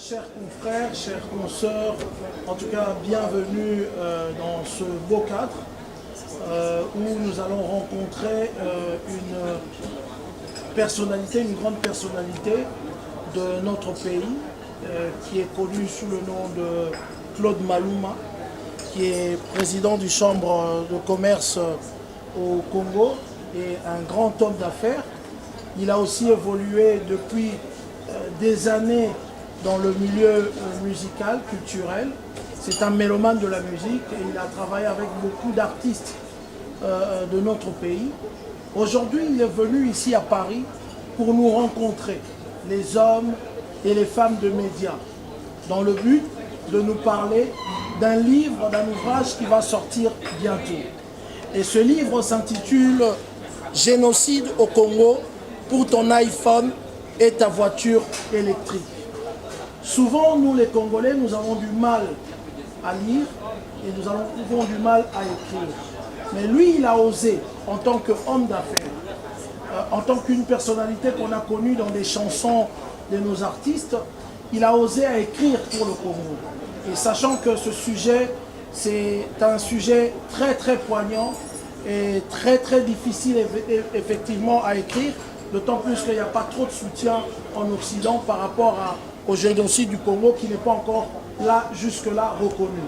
Chers confrères, chères consoeurs, en tout cas bienvenue dans ce beau cadre où nous allons rencontrer une grande personnalité de notre pays qui est connue sous le nom de Claude Maluma, qui est président du Chambre de commerce au Congo et un grand homme d'affaires. Il a aussi évolué depuis des années dans le milieu musical, culturel. C'est un mélomane de la musique et il a travaillé avec beaucoup d'artistes de notre pays. Aujourd'hui, il est venu ici à Paris pour nous rencontrer, les hommes et les femmes de médias, dans le but de nous parler d'un livre, d'un ouvrage qui va sortir bientôt. Et ce livre s'intitule « Génocide au Congo pour ton iPhone et ta voiture électrique ». Souvent, nous les Congolais, nous avons du mal à lire et nous avons du mal à écrire. Mais lui, il a osé, en tant qu'homme d'affaires, en tant qu'une personnalité qu'on a connue dans des chansons de nos artistes, il a osé à écrire pour le Congo. Et sachant que ce sujet, c'est un sujet très très poignant et très très difficile effectivement à écrire, d'autant plus qu'il n'y a pas trop de soutien en Occident par rapport au génocide du Congo qui n'est pas encore là, jusque-là, reconnu.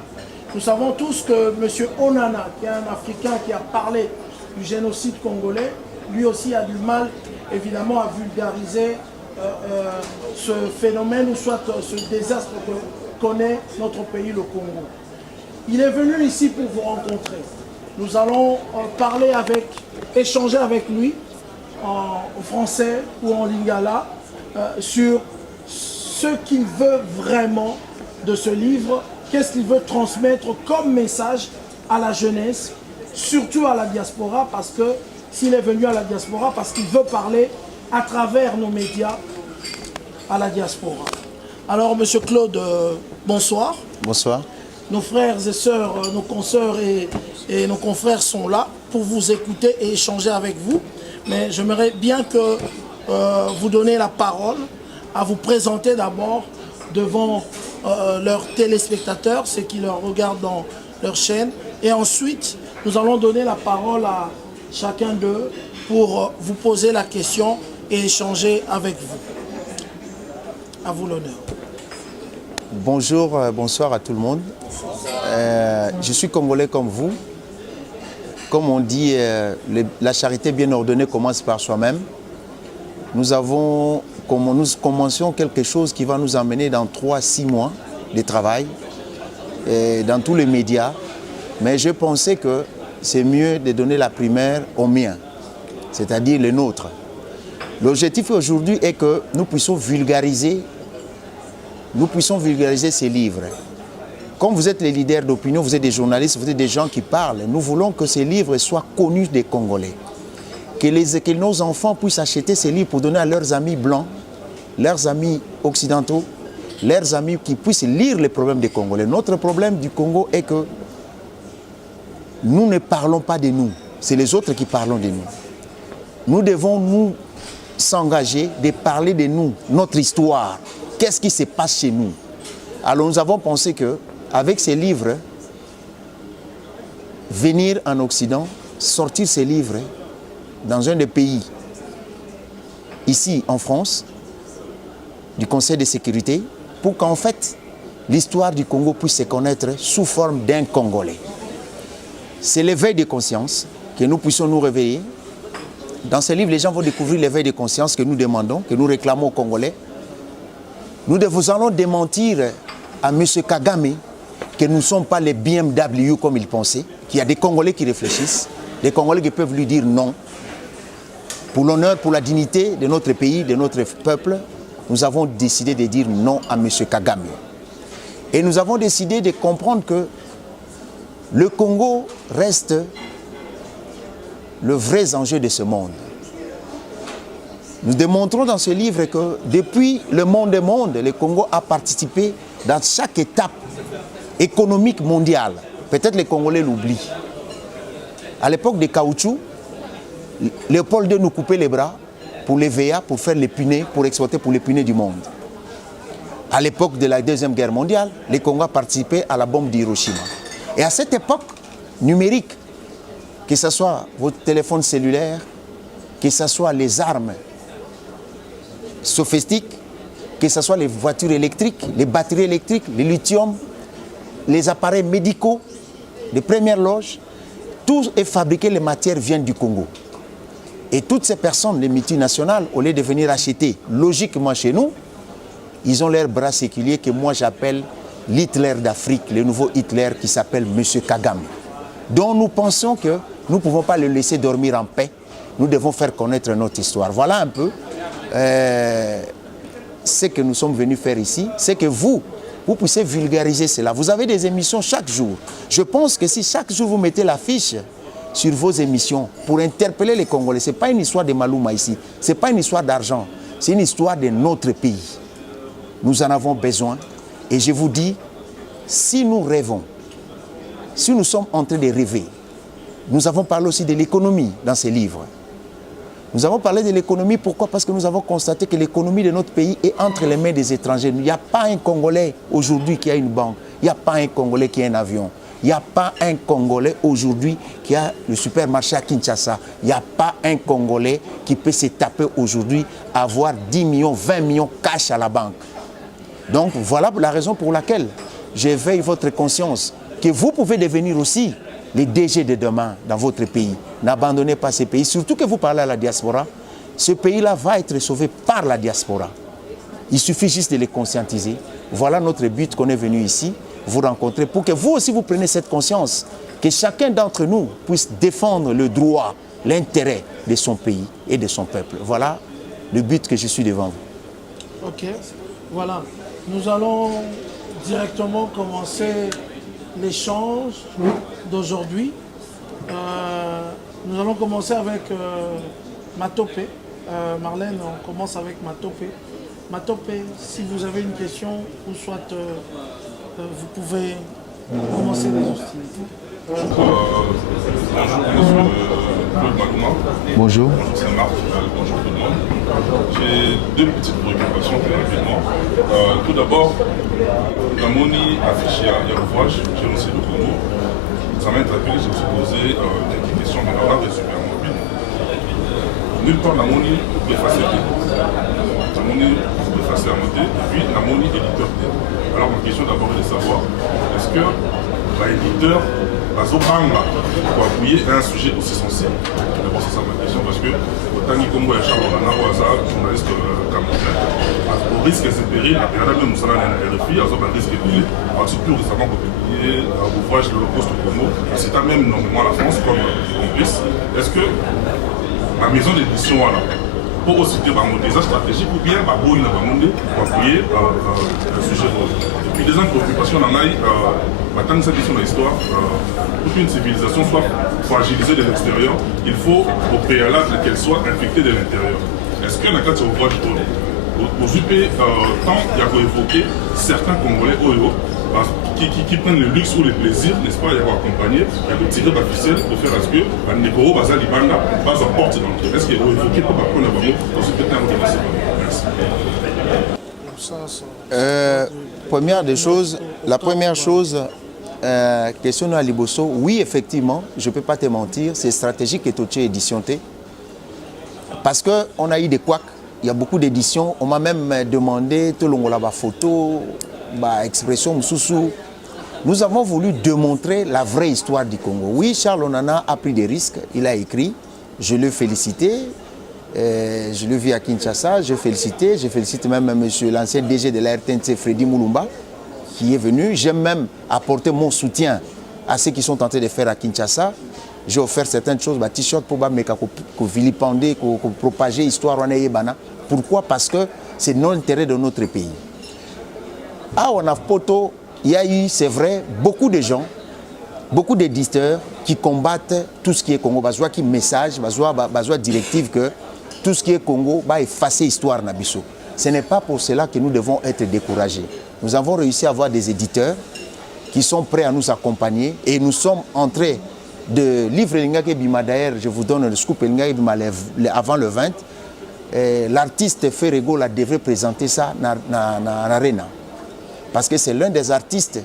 Nous savons tous que M. Onana, qui est un Africain qui a parlé du génocide congolais, lui aussi a du mal, évidemment, à vulgariser ce phénomène ou soit ce désastre que connaît notre pays, le Congo. Il est venu ici pour vous rencontrer. Nous allons échanger avec lui en français ou en lingala sur ce qu'il veut vraiment de ce livre, qu'est-ce qu'il veut transmettre comme message à la jeunesse, surtout à la diaspora, parce que s'il est venu à la diaspora, parce qu'il veut parler à travers nos médias à la diaspora. Alors, Monsieur Claude, bonsoir. Bonsoir. Nos frères et sœurs, nos consoeurs et nos confrères sont là pour vous écouter et échanger avec vous. Mais j'aimerais bien que vous donniez la parole, à vous présenter d'abord devant leurs téléspectateurs, ceux qui leur regardent dans leur chaîne. Et ensuite, nous allons donner la parole à chacun d'eux pour vous poser la question et échanger avec vous. À vous l'honneur. Bonjour, bonsoir à tout le monde. Je suis congolais comme vous. Comme on dit, la charité bien ordonnée commence par soi-même. Nous commencions quelque chose qui va nous emmener dans 3-6 mois de travail dans tous les médias. Mais je pensais que c'est mieux de donner la primaire aux miens, c'est-à-dire les nôtres. L'objectif aujourd'hui est que nous puissions vulgariser ces livres. Comme vous êtes les leaders d'opinion, vous êtes des journalistes, vous êtes des gens qui parlent, nous voulons que ces livres soient connus des Congolais. Que nos enfants puissent acheter ces livres pour donner à leurs amis blancs, leurs amis occidentaux, leurs amis qui puissent lire les problèmes des Congolais. Notre problème du Congo est que nous ne parlons pas de nous, c'est les autres qui parlent de nous. Nous devons nous s'engager de parler de nous, notre histoire. Qu'est-ce qui se passe chez nous? Alors nous avons pensé qu'avec ces livres, venir en Occident, sortir ces livres dans un des pays, ici en France, du Conseil de sécurité, pour qu'en fait, l'histoire du Congo puisse se connaître sous forme d'un Congolais. C'est l'éveil de conscience, que nous puissions nous réveiller. Dans ce livre, les gens vont découvrir l'éveil de conscience que nous demandons, que nous réclamons aux Congolais. Nous allons démentir à M. Kagame que nous ne sommes pas les BMW comme il pensait, qu'il y a des Congolais qui réfléchissent, des Congolais qui peuvent lui dire non. Pour l'honneur, pour la dignité de notre pays, de notre peuple, nous avons décidé de dire non à M. Kagame. Et nous avons décidé de comprendre que le Congo reste le vrai enjeu de ce monde. Nous démontrons dans ce livre que depuis le monde des mondes, le Congo a participé dans chaque étape économique mondiale. Peut-être les Congolais l'oublient. À l'époque des caoutchoucs, Léopold II nous coupait les bras pour les VA, pour faire les punais, pour exploiter pour les punais du monde. À l'époque de la Deuxième Guerre mondiale, le Congo a participé à la bombe d'Hiroshima. Et à cette époque numérique, que ce soit votre téléphone cellulaire, que ce soit les armes sophistiques, que ce soit les voitures électriques, les batteries électriques, le lithium, les appareils médicaux, les premières loges, tout est fabriqué, les matières viennent du Congo. Et toutes ces personnes, les multinationales, au lieu de venir acheter logiquement chez nous, ils ont leur bras séculier que moi j'appelle l'Hitler d'Afrique, le nouveau Hitler qui s'appelle M. Kagame, dont nous pensons que nous ne pouvons pas le laisser dormir en paix. Nous devons faire connaître notre histoire. Voilà un peu ce que nous sommes venus faire ici. C'est que vous puissiez vulgariser cela. Vous avez des émissions chaque jour. Je pense que si chaque jour vous mettez l'affiche sur vos émissions pour interpeller les Congolais, ce n'est pas une histoire de Malouma ici, ce n'est pas une histoire d'argent, c'est une histoire de notre pays. Nous en avons besoin. Et je vous dis, si nous rêvons, si nous sommes en train de rêver, nous avons parlé aussi de l'économie dans ces livres. Nous avons parlé de l'économie, pourquoi? Parce que nous avons constaté que l'économie de notre pays est entre les mains des étrangers. Il n'y a pas un Congolais aujourd'hui qui a une banque, il n'y a pas un Congolais qui a un avion, il n'y a pas un Congolais aujourd'hui qui a le supermarché à Kinshasa, il n'y a pas un Congolais qui peut se taper aujourd'hui à avoir 10 millions, 20 millions cash à la banque. Donc voilà la raison pour laquelle j'éveille votre conscience, que vous pouvez devenir aussi les DG de demain dans votre pays. N'abandonnez pas ce pays, surtout que vous parlez à la diaspora. Ce pays-là va être sauvé par la diaspora. Il suffit juste de les conscientiser. Voilà notre but qu'on est venu ici, vous rencontrer, pour que vous aussi vous preniez cette conscience, que chacun d'entre nous puisse défendre le droit, l'intérêt de son pays et de son peuple. Voilà le but que je suis devant vous. Ok, voilà. Nous allons directement commencer l'échange d'aujourd'hui. Nous allons commencer avec Matopé. Marlène, on commence avec Matopé. Matopé, si vous avez une question, ou soit vous pouvez commencer les hostilités. Bonjour. Bonjour, c'est Marc. Bonjour tout le monde. J'ai deux petites préoccupations très rapidement. Tout d'abord, la monnaie affichée à l'ouvrage, génocide au Congo, ça m'a interpellé, je me suis posé quelques questions, mais on va résumer en mobile. Nulle part la monnaie peut effacer le La monnaie peut effacer à monter, et puis la monnaie éditeur. Alors ma question d'abord est de savoir, est-ce que l'éditeur bazobanga pour appuyer un sujet aussi sensible? D'abord c'est ça ma question, parce que autant Congo et Charles Olanaro, journaliste camerounais, au risque et péril, la période même nous allons à RFI, à un risque élevé, surtout récemment pour publier l'ouvrage de l'Holocauste au Congo, c'est même normalement la France comme complice. Est-ce que la maison d'édition là, pour aussi dire un modèle stratégique ou bien pour appuyer un sujet rose? Et puis deuxième préoccupation, on a tant que ça dit sur l'histoire, toute une civilisation soit fragilisée de l'extérieur, il faut au préalable qu'elle soit infectée de l'intérieur. Est-ce que dans le cas de ce ouvrage, aux UP, tant il y a évoqué certains Congolais qui prennent le luxe ou le plaisir, n'est-ce pas, d'avoir accompagné, il y a le tiré d'officiel pour faire à ce que les Koro Bazali Banda pas en porte d'entrée. Est-ce qu'il y a évoqué pour apprendre à vraiment dans ce peut-être Merci. La première chose, question à Liboso, oui, effectivement, je ne peux pas te mentir, c'est stratégique et tout édition T. Parce qu'on a eu des couacs, il y a beaucoup d'éditions, on m'a même demandé, tout le monde a photo, expression, moussoussou. Nous avons voulu démontrer la vraie histoire du Congo. Oui, Charles Onana a pris des risques, il a écrit, je l'ai félicité, je l'ai vu à Kinshasa, je félicite même monsieur l'ancien DG de la RTNC, Freddy Moulumba, qui est venu. J'aime même apporter mon soutien à ceux qui sont en train de faire à Kinshasa. J'ai offert certaines choses, t-shirt pour vilipender, pour propager l'histoire. Pourquoi? Parce que c'est l'intérêt de notre pays. À Wanapoto, il y a eu, c'est vrai, beaucoup de gens, beaucoup d'éditeurs qui combattent tout ce qui est Congo. Besoin qui message, besoin directive que tout ce qui est Congo va effacer l'histoire Nabiso. Ce n'est pas pour cela que nous devons être découragés. Nous avons réussi à avoir des éditeurs qui sont prêts à nous accompagner et nous sommes en train de livrer l'Ingake Bima. D'ailleurs, je vous donne le scoop avant le 20. L'artiste Ferrego devrait présenter ça dans l'Arena. parce que c'est l'un des artistes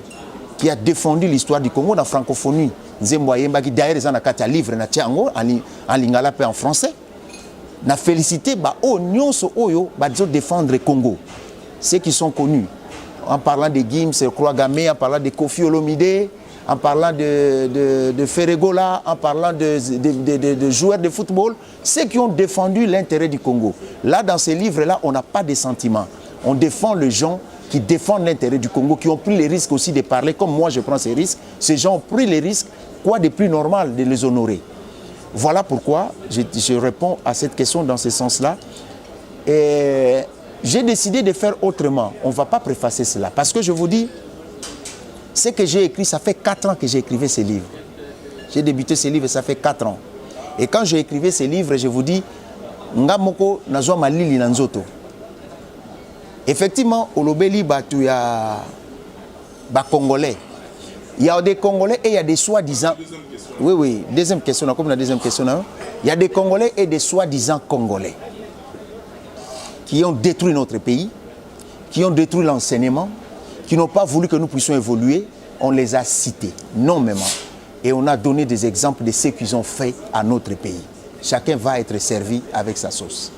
qui a défendu l'histoire du Congo dans la francophonie. Nzembo Ayemba qui d'ailleurs ils ont un livre na tiango en lingala en français. Na félicité ba o nyonso oyo ba défendre le Congo. Ceux qui sont connus en parlant de Gims Kouagame, en parlant de Kofi Olomide, en parlant de Ferregola, en parlant de joueurs de football, ceux qui ont défendu l'intérêt du Congo. Là, dans ces livres-là, on n'a pas de sentiments. On défend les gens qui défendent l'intérêt du Congo, qui ont pris les risques aussi de parler, comme moi je prends ces risques. Ces gens ont pris les risques, quoi de plus normal de les honorer. Voilà pourquoi je réponds à cette question dans ce sens-là. Et j'ai décidé de faire autrement. On ne va pas préfacer cela. Parce que je vous dis, ce que j'ai écrit, ça fait 4 ans que j'ai écrivé ces livres. J'ai débuté ces livres, ça fait 4 ans. Et quand j'ai écrivé ces livres, je vous dis, Ngamoko nazwa malili nanzoto. Effectivement, au Lobeli, il y a des Congolais. Il y a des Congolais et il y a des soi-disant... Oui, deuxième question, comme la deuxième question. Il y a des Congolais et des soi-disant Congolais qui ont détruit notre pays, qui ont détruit l'enseignement, qui n'ont pas voulu que nous puissions évoluer. On les a cités, nommément. Et on a donné des exemples de ce qu'ils ont fait à notre pays. Chacun va être servi avec sa sauce.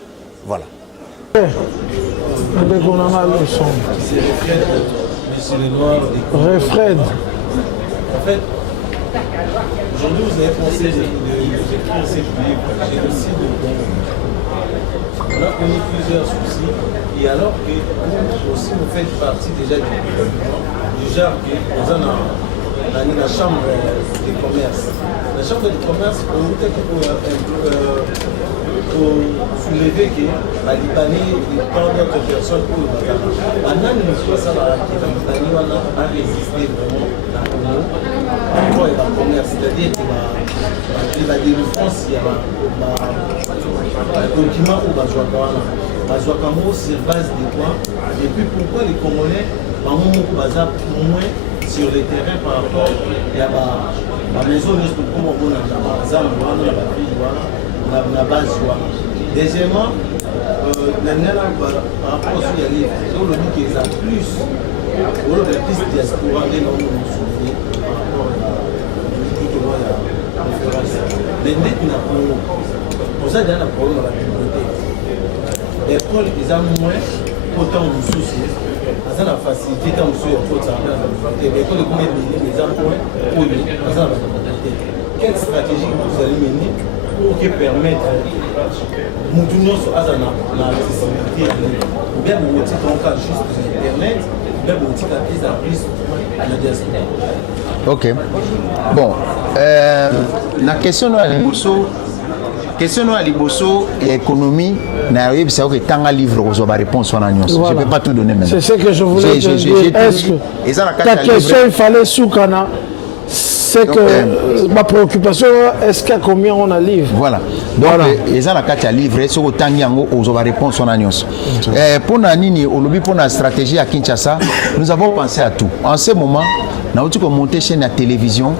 Voilà. Fred. En fait, aujourd'hui vous avez pensé d'écrire ces livres, génocide de Congo. On a connu plusieurs soucis, et alors que vous aussi vous faites partie déjà du genre que nous avons la chambre de commerce. La chambre de commerce, on peut soulever que les Libanais et tant d'autres personnes pour le Bagama. Maintenant, nous sommes ça qui a résisté vraiment dans le Congo. Pourquoi il y a le commerce, c'est-à-dire qu'il y a des défenses, il y a un document où Bazouakamo sur base de quoi. Et puis pourquoi les Congolais vont moins sur le terrain par rapport à la maison de comme on a la base. Deuxièmement, par rapport à ce qu'il y a les gens qui ont plus de pistes diaspora et non souvenir par rapport à la conférence. Mais dès qu'il y a pour ça, il y a un problème à la bibliothèque. L'école, ils ont moins autant de soucis. Ils ont la facilité quand vous êtes au côté. L'école, ils ont moins pour eux. Quelle stratégie vous allez mener pour permettre Moutounos à la accessibilité ou bien vous mettez en cas juste Internet, ou bien vous mettez la plus à la diaspora. Ok. Bon. La question à Liboso et économie, c'est que tant à livre aux réponses sur la nuance. Je ne peux pas tout donner maintenant. C'est ce que je voulais te dire. Est-ce que ta question, il fallait Soukana? C'est que ma préoccupation, est-ce qu'il y a combien on a livre? Voilà. Donc, ils ont la carte à livre, c'est au Tangiango, aux réponses sur la nuance. Pour Nanini, au lobby, pour la stratégie à Kinshasa, nous avons pensé à tout. En ce moment, nous avons monté chaîne à télévision,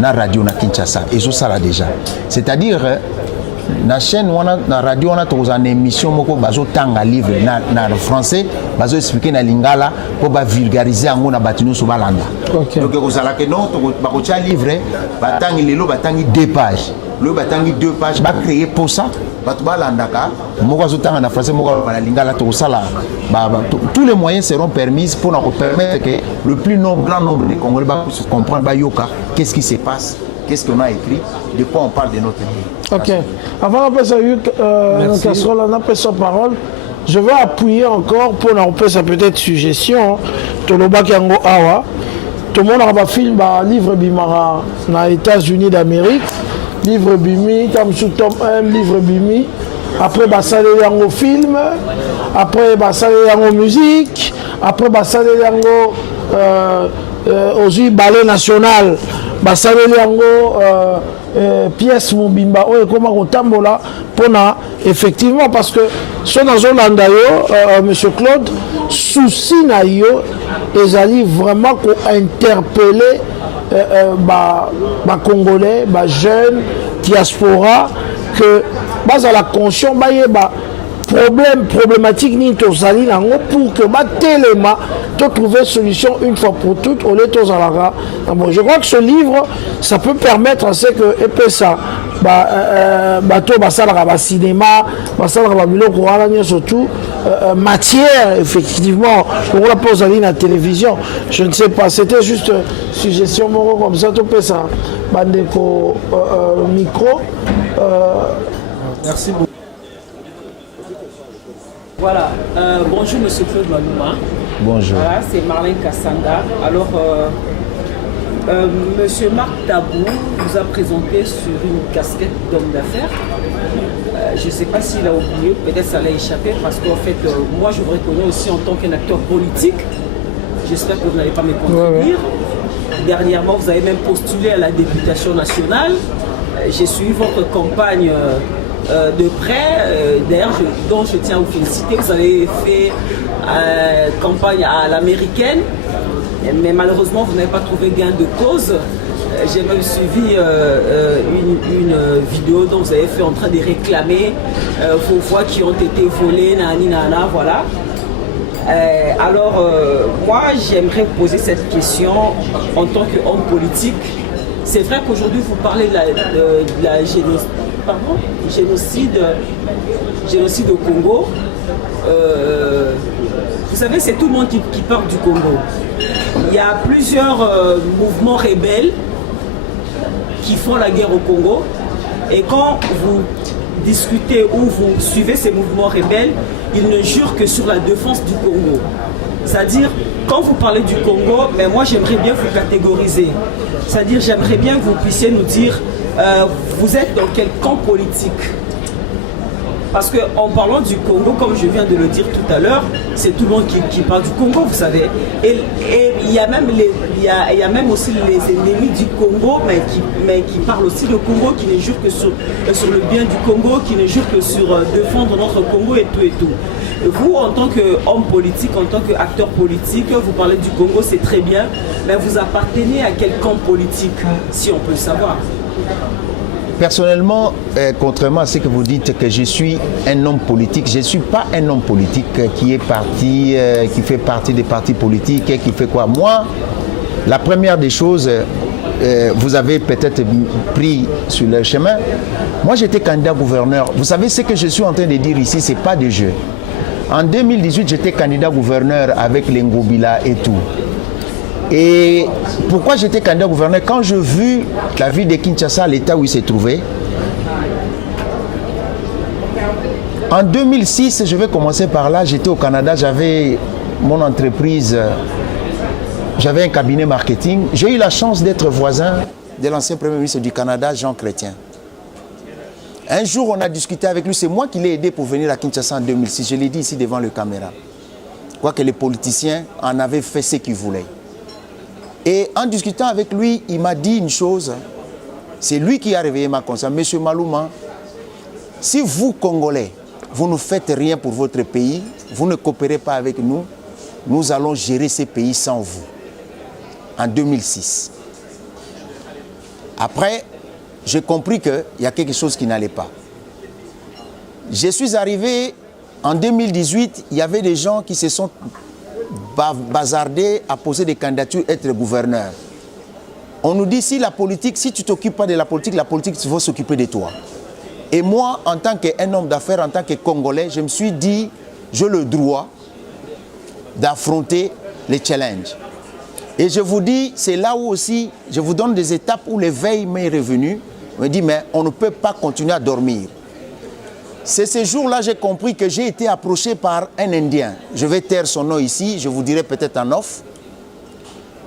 na radio na Kinshasa. Et ça là déjà. C'est-à-dire, na chaîne na radio on a tous une émission moko bazo tanga livre na français bazo expliquer na lingala pour ba vulgariser ango na batino so balanda. Donc vous allez que non ba ko tia livre batangi lelo batangi 2 pages. Le batangi 2 pages ba créer pour ça batu balanda ka moko bazo tanga na français moko na lingala to sala tous les moyens seront permis pour nous permettre que le plus grand nombre de Congolais puissent comprendre ba yoka qu'est-ce qui se passe. Qu'est-ce qu'on a écrit, de quoi on parle de notre pays. Ok. Avant on a sa parole, je vais appuyer encore pour nous sa peut-être suggestion. Tout le monde awa. Tout le monde a un film, un livre bimara dans les États-Unis d'Amérique. Livre bimi, comme sous tome 1, livre bimi. Après, ça a un film. Après, ça a une musique. Après, ça a aussi ballet national. Basaleli yango pièce mobimba oyo ekoma kotambola mpona effectivement parce que so nazolanda yo monsieur Claude souci na yo ezali vraiment kointerpeller Congolais, jeunes, diaspora que bazala conscient bayeba problématique ni tozali nango pour que batelema to trouver solution une fois pour toutes au lieu tozalaka. Bon, je crois que ce livre ça peut permettre à ce que epesa bato basalaka ba cinéma basalaka ba biloko wana surtout matière effectivement pour la pose na télévision. Je ne sais pas, c'était juste suggestion moko comme ça to pesa bandeko micro. Merci beaucoup. Voilà, bonjour Monsieur Claude Malouma. Bonjour. Voilà, c'est Marlène Kassanga. Alors, Monsieur Marc Tabou vous a présenté sur une casquette d'homme d'affaires. Je ne sais pas s'il a oublié, peut-être ça l'a échappé, parce qu'en fait, moi je vous reconnais aussi en tant qu'un acteur politique. J'espère que vous n'allez pas me contredire. Dernièrement, vous avez même postulé à la députation nationale. J'ai suivi votre campagne de près, d'ailleurs, dont je tiens à vous féliciter. Vous avez fait campagne à l'américaine, mais malheureusement, vous n'avez pas trouvé gain de cause. J'ai même suivi une vidéo dont vous avez fait en train de réclamer vos voix qui ont été volées, nani nana, voilà. Alors, moi, j'aimerais vous poser cette question en tant qu'homme politique. C'est vrai qu'aujourd'hui, vous parlez de la génocide au Congo. Vous savez, c'est tout le monde qui parle du Congo. Il y a plusieurs mouvements rebelles qui font la guerre au Congo. Et quand vous discutez ou vous suivez ces mouvements rebelles, ils ne jurent que sur la défense du Congo. C'est-à-dire, quand vous parlez du Congo, mais moi j'aimerais bien vous catégoriser. C'est-à-dire, j'aimerais bien que vous puissiez nous dire, vous êtes dans quel camp politique? Parce qu'en parlant du Congo, comme je viens de le dire tout à l'heure, c'est tout le monde qui parle du Congo, vous savez. Et il y a même aussi les ennemis du Congo, mais qui parlent aussi de Congo, qui ne jurent que sur le bien du Congo, qui ne jurent que sur défendre notre Congo et tout et tout. Vous, en tant qu'homme politique, en tant qu'acteur politique, vous parlez du Congo, c'est très bien, mais vous appartenez à quel camp politique, si on peut le savoir? Personnellement, contrairement à ce que vous dites que je suis un homme politique, je ne suis pas un homme politique qui fait partie des partis politiques, qui fait quoi. Moi, la première des choses, vous avez peut-être pris sur le chemin. Moi, j'étais candidat gouverneur. Vous savez, ce que je suis en train de dire ici, ce n'est pas des jeux. En 2018, j'étais candidat gouverneur avec les Ngobila et tout. Et pourquoi j'étais candidat gouverneur? Quand j'ai vu la ville de Kinshasa, l'état où il s'est trouvé, en 2006, je vais commencer par là, j'étais au Canada, j'avais mon entreprise, j'avais un cabinet marketing. J'ai eu la chance d'être voisin de l'ancien Premier ministre du Canada, Jean Chrétien. Un jour, on a discuté avec lui, c'est moi qui l'ai aidé pour venir à Kinshasa en 2006, je l'ai dit ici devant la caméra. Quoique les politiciens en avaient fait ce qu'ils voulaient. Et en discutant avec lui, il m'a dit une chose, c'est lui qui a réveillé ma conscience. Monsieur Malouma, si vous, Congolais, vous ne faites rien pour votre pays, vous ne coopérez pas avec nous, nous allons gérer ces pays sans vous. En 2006. Après, j'ai compris qu'il y a quelque chose qui n'allait pas. Je suis arrivé en 2018, il y avait des gens qui se sont bazardés à poser des candidatures, être gouverneur. On nous dit, si tu ne t'occupes pas de la politique va s'occuper de toi. Et moi, en tant qu'un homme d'affaires, en tant que Congolais, je me suis dit, j'ai le droit d'affronter les challenges. Et je vous dis, c'est là où aussi, je vous donne des étapes où l'éveil m'est revenu. On me dit, mais on ne peut pas continuer à dormir. C'est ce jour-là que j'ai compris que j'ai été approché par un Indien. Je vais taire son nom ici, je vous dirai peut-être en off.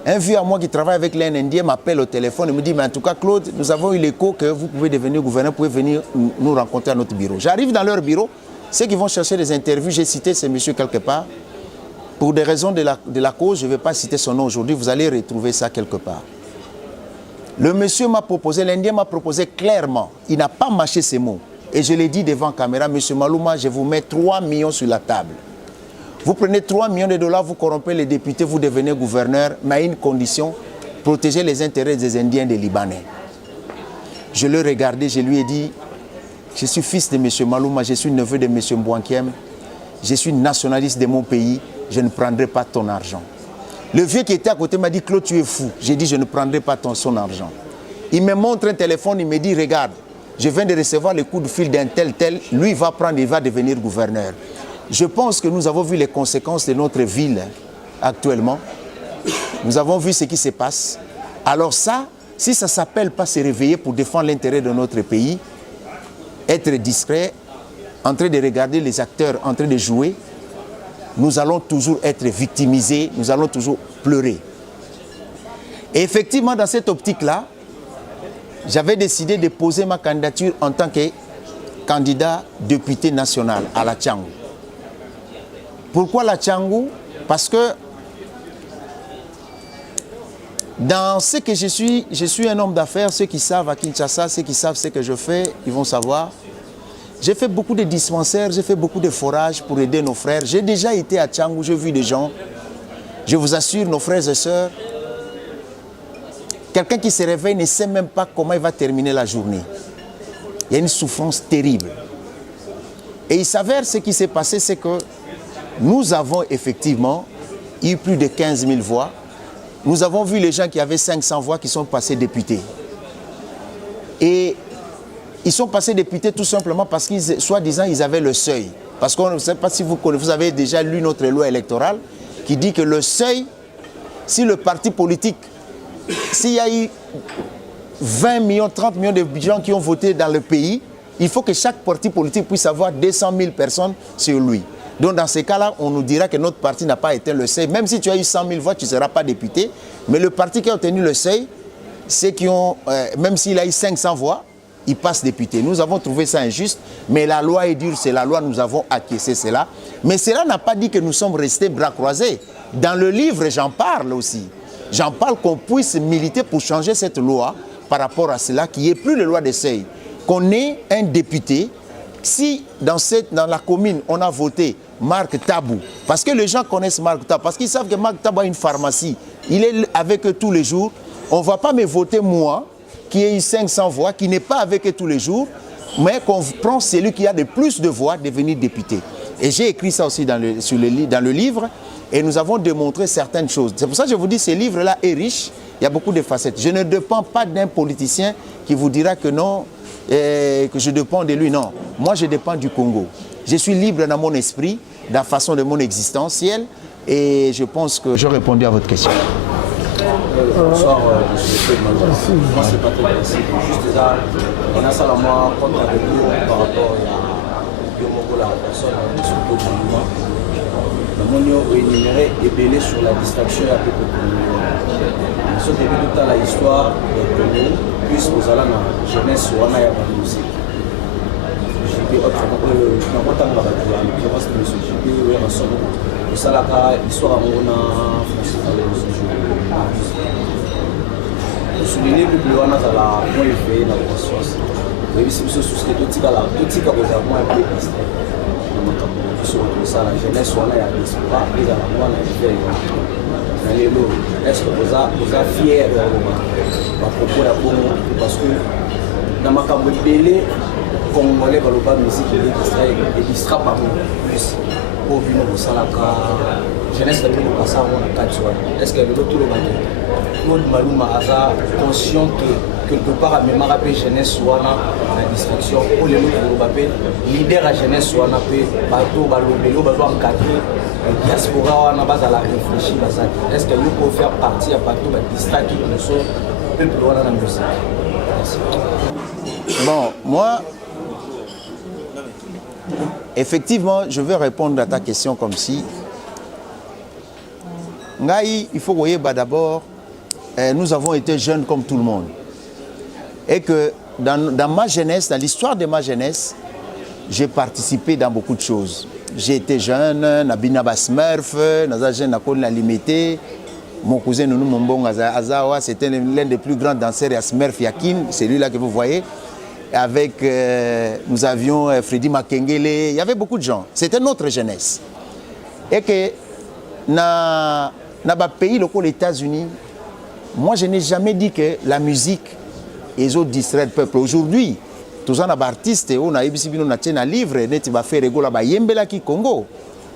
Un vieux à moi qui travaille avec l'un Indien m'appelle au téléphone et me dit, mais en tout cas Claude, nous avons eu l'écho que vous pouvez devenir gouverneur, vous pouvez venir nous rencontrer à notre bureau. J'arrive dans leur bureau, ceux qui vont chercher des interviews, j'ai cité ce monsieur quelque part. Pour des raisons de la cause, je ne vais pas citer son nom aujourd'hui, vous allez retrouver ça quelque part. Le monsieur m'a proposé, l'Indien m'a proposé clairement, il n'a pas mâché ses mots. Et je l'ai dit devant caméra, monsieur Malouma, je vous mets 3 millions sur la table. Vous prenez 3 millions de dollars, vous corrompez les députés, vous devenez gouverneur, mais à une condition, protéger les intérêts des Indiens et des Libanais. Je l'ai regardé, je lui ai dit, Je suis fils de M. Malouma, je suis neveu de M. Mbouankiem. Je suis nationaliste de mon pays, je ne prendrai pas ton argent. Le vieux qui était à côté m'a dit, Claude, tu es fou. J'ai dit, je ne prendrai pas son argent. Il me montre un téléphone, il me dit, regarde, je viens de recevoir le coup de fil d'un tel, lui il va prendre, il va devenir gouverneur. Je pense que nous avons vu les conséquences de notre ville actuellement. Nous avons vu ce qui se passe. Alors ça, si ça ne s'appelle pas se réveiller pour défendre l'intérêt de notre pays, être discret, en train de regarder les acteurs en train de jouer, nous allons toujours être victimisés, nous allons toujours pleurer. Et effectivement, dans cette optique-là, j'avais décidé de poser ma candidature en tant que candidat député national à la Tchangou. Pourquoi la Tchangou? Parce que dans ce que je suis un homme d'affaires. Ceux qui savent à Kinshasa, ceux qui savent ce que je fais, ils vont savoir. J'ai fait beaucoup de dispensaires, j'ai fait beaucoup de forages pour aider nos frères. J'ai déjà été à Tchangou, j'ai vu des gens. Je vous assure, nos frères et sœurs, quelqu'un qui se réveille ne sait même pas comment il va terminer la journée. Il y a une souffrance terrible. Et il s'avère, ce qui s'est passé, c'est que nous avons effectivement eu plus de 15 000 voix. Nous avons vu les gens qui avaient 500 voix qui sont passés députés. Et ils sont passés députés tout simplement parce qu'ils, soi-disant, ils avaient le seuil. Parce qu'on ne sait pas si vous avez déjà lu notre loi électorale qui dit que le seuil, si le parti politique, s'il y a eu 20 millions, 30 millions de gens qui ont voté dans le pays, il faut que chaque parti politique puisse avoir 200 000 personnes sur lui. Donc dans ces cas-là, on nous dira que notre parti n'a pas atteint le seuil. Même si tu as eu 100 000 voix, tu ne seras pas député. Mais le parti qui a obtenu le seuil, c'est qui ont, même s'il a eu 500 voix, il passe député. Nous avons trouvé ça injuste, mais la loi est dure, c'est la loi, nous avons acquiescé cela. Mais cela n'a pas dit que nous sommes restés bras croisés. Dans le livre, j'en parle aussi. J'en parle qu'on puisse militer pour changer cette loi par rapport à cela, qu'il n'y ait plus de loi de seuil. Qu'on ait un député, si dans la commune, on a voté Marc Tabou, parce que les gens connaissent Marc Tabou, parce qu'ils savent que Marc Tabou a une pharmacie, il est avec eux tous les jours, on ne va pas me voter moi, qui ai eu 500 voix, qui n'est pas avec eux tous les jours, mais qu'on prend celui qui a de plus de voix devenir député. Et j'ai écrit ça aussi dans le livre, et nous avons démontré certaines choses. C'est pour ça que je vous dis, ce livre-là est riche, il y a beaucoup de facettes. Je ne dépends pas d'un politicien qui vous dira que non, que je dépends de lui, non. Moi, je dépends du Congo. Je suis libre dans mon esprit, dans la façon de mon existentiel, et je pense que j'ai répondu à votre question. Bonsoir, monsieur le président. Moi, c'est pas très facile. Juste ça, on a ça là, moi, contre avec vous par rapport à la personne, sur le gouvernement. Nous avons énuméré et belé sur la distraction à peu près. Ce début de temps, l'histoire du Congo, plus aux allants, jeunesse, on a la musique. J'étais autrement, je n'ai pas tant de je pense que M. JP, oui, ensemble. Et ça, l'histoire à mon français, souligner que le Wana a la moins élevée dans la conscience. Et puis, c'est ce que tout cas, vous avez moins peu distrait. Sur ça, la jeunesse, on a la diaspora, et la loi, on a fait. Est-ce que vous êtes fiers à propos de la Congo? Parce que dans ma campagne, les Congolais, quand on musique, ils distraient par nous. Pour venir au Salaka, jeunesse, on a passé à 4 soirs. Est-ce que le retour est battu? Claude Malouma a conscient que quelque part à même rappelé jeunesse soit la distraction pour les autres leader à jeunesse soit bateau balobelo bateau encadré diaspora on a base à la réfléchir est-ce que nous pouvons faire partie à bateau distraction qui nous sont peuple dans la musique. Bon, moi effectivement je vais répondre à ta question comme si Ngaï, il faut voyer d'abord nous avons été jeunes comme tout le monde. Et que dans ma jeunesse, dans l'histoire de ma jeunesse, j'ai participé dans beaucoup de choses. J'ai été jeune, Nabina Basmurf, Nakona Limité, mon cousin Nounou Mombong Azawa, c'était l'un des plus grands danseurs à Smurf Yakin, c'est lui là que vous voyez. Avec, nous avions Freddy Makengele, il y avait beaucoup de gens. C'était notre jeunesse. Et que dans le pays, les États-Unis, moi, je n'ai jamais dit que la musique, ils ont distrait le peuple. Aujourd'hui, tous les artistes on a ebisi bino na tena livre neti ba faire regola ba yembela ki Congo.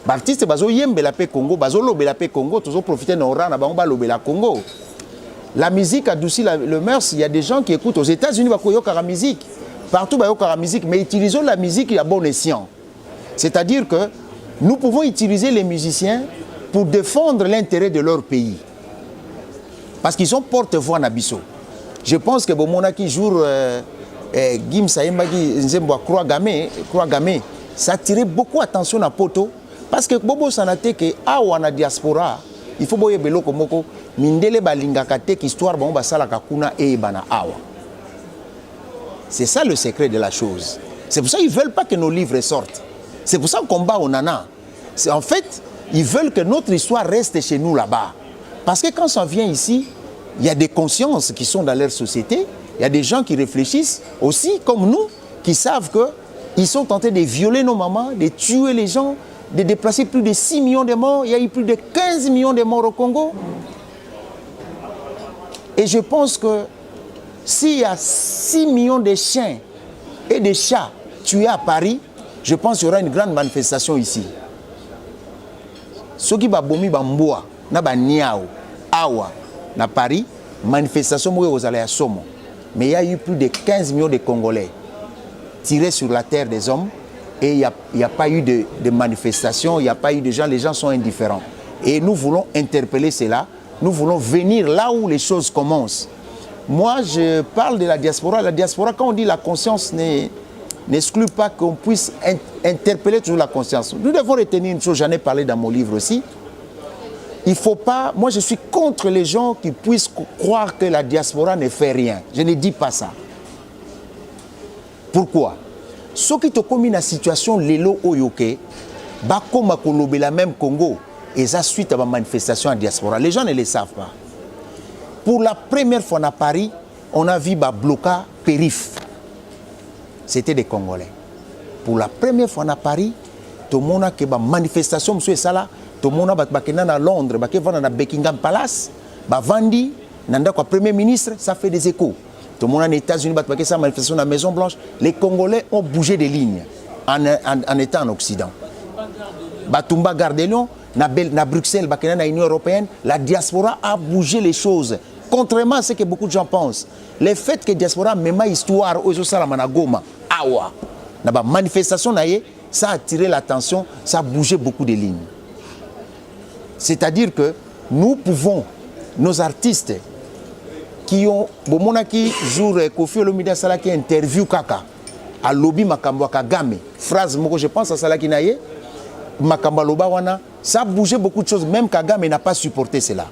Ba artiste bazo yembela pe Congo, bazo lobela pe Congo, tous profiter na ora na bango ba lobela Congo. La musique adoucit le mœurs, il y a des gens qui écoutent aux États-Unis ba koyoka la musique. Partout ba yoka la musique, mais utilisons la musique à bon escient. C'est-à-dire que nous pouvons utiliser les musiciens pour défendre l'intérêt de leur pays. Parce qu'ils sont porte-voix Nabiso. Je pense que Bomona qui joue Gim Sayembagi Nzembo Croix Gamé, ça attirait beaucoup attention à Poto. Parce que Bobo Sanate que awa na diaspora, il faut boye belo komoko mindele balinga kate histoire bon basala kakuna e bana awa. C'est ça le secret de la chose. C'est pour ça qu'ils veulent pas que nos livres sortent. C'est pour ça qu'on combat au nana. En fait, ils veulent que notre histoire reste chez nous là-bas. Parce que quand ça vient ici, il y a des consciences qui sont dans leur société. Il y a des gens qui réfléchissent aussi, comme nous, qui savent qu'ils sont tentés de violer nos mamans, de tuer les gens, de déplacer plus de 6 millions de morts. Il y a eu plus de 15 millions de morts au Congo. Et je pense que s'il y a 6 millions de chiens et de chats tués à Paris, je pense qu'il y aura une grande manifestation ici. Ceux qui va bomber bamboa, na ba niao, awa, na Paris, manifestation aux allées à Somo. Mais il y a eu plus de 15 millions de Congolais tirés sur la terre des hommes et il n'y a pas eu de manifestation, il n'y a pas eu de gens, les gens sont indifférents. Et nous voulons interpeller cela, nous voulons venir là où les choses commencent. Moi, je parle de la diaspora. La diaspora, quand on dit la conscience, n'exclut pas qu'on puisse interpeller toujours la conscience. Nous devons retenir une chose, j'en ai parlé dans mon livre aussi. Il ne faut pas... Moi, je suis contre les gens qui puissent croire que la diaspora ne fait rien. Je ne dis pas ça. Pourquoi? Ceux qui ont commis la situation Lelo Oyoke, Bakoma Kolobe la même Congo, et ça suite à la manifestation en diaspora. Les gens ne le savent pas. Pour la première fois à Paris, on a vu Bloca Périph. C'était des Congolais. Pour la première fois à Paris, tout le monde a que la manifestation, monsieur Sala, tout le monde a été à Londres, à Buckingham Palace, Vandi, le Premier ministre, ça fait des échos. Tout le monde aux États-Unis a été à la manifestation à la Maison Blanche. Les Congolais ont bougé des lignes en étant en Occident. Batumba Gardelion, à Bruxelles, à l'Union européenne, la diaspora a bougé les choses. Contrairement à ce que beaucoup de gens pensent. Le fait que la diaspora même histoire aux Goma, awa, la manifestation, ça a attiré l'attention, ça a bougé beaucoup de lignes. C'est-à-dire que nous pouvons, nos artistes qui ont, qui jour Kofi Olomide Sala qui interview Kaka, à lobby Makambo Kagame, phrase, je pense à Sala Kinaye, Makambo Lobawana, ça a bougé beaucoup de choses, même Kagame n'a pas supporté cela.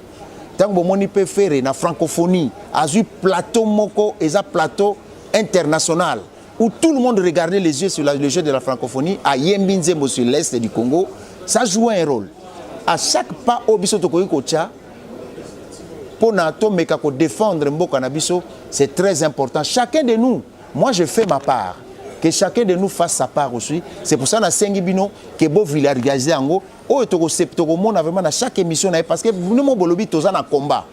Tant que Bomoni peut faire la francophonie, a eu plateau Moko et un plateau international, où tout le monde regardait les yeux sur le jeu de la francophonie, à Yembinzembo sur l'est du Congo, ça joue un rôle. À chaque pas au biso tokoyi kocha pour défendre Mboka Nabiso, c'est très important. Chacun de nous, moi je fais ma part, que chacun de nous fasse sa part aussi. C'est pour ça que Sengi Bino que beau vulgariser ango o toko septoko mona vraiment dans chaque émission parce que nous mon bolobi toza na combat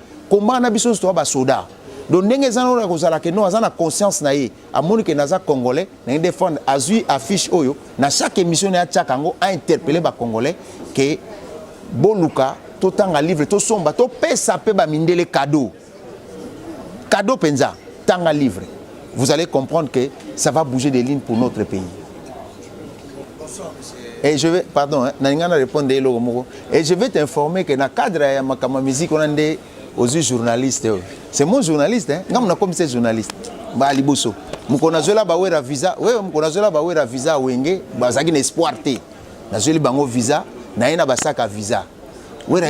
Nabiso to ba soda. Donc ndenge zano ko zala que nous azana conscience na ye amoni que naza congolais na défendre azui affiche oyo na chaque émission na tchakango a interpeller ba congolais que Boluka, tout tanga livre, tout somba, tout pesa pe ba mindele cadeau. Cadeau penza, tanga livre. Vous allez comprendre que ça va bouger des lignes pour notre pays. Et je vais, pardon, répondre et je vais t'informer que dans le cadre de ma musique, on a des journalistes. C'est mon journaliste, hein? On a comme ces journalistes. Bah, Liboso. Mukonazola bawera visa, oui, mukonazola bawera visa wenge, bazaki n'espoirté. Nazoli bango visa. Naina basaka visa. Wera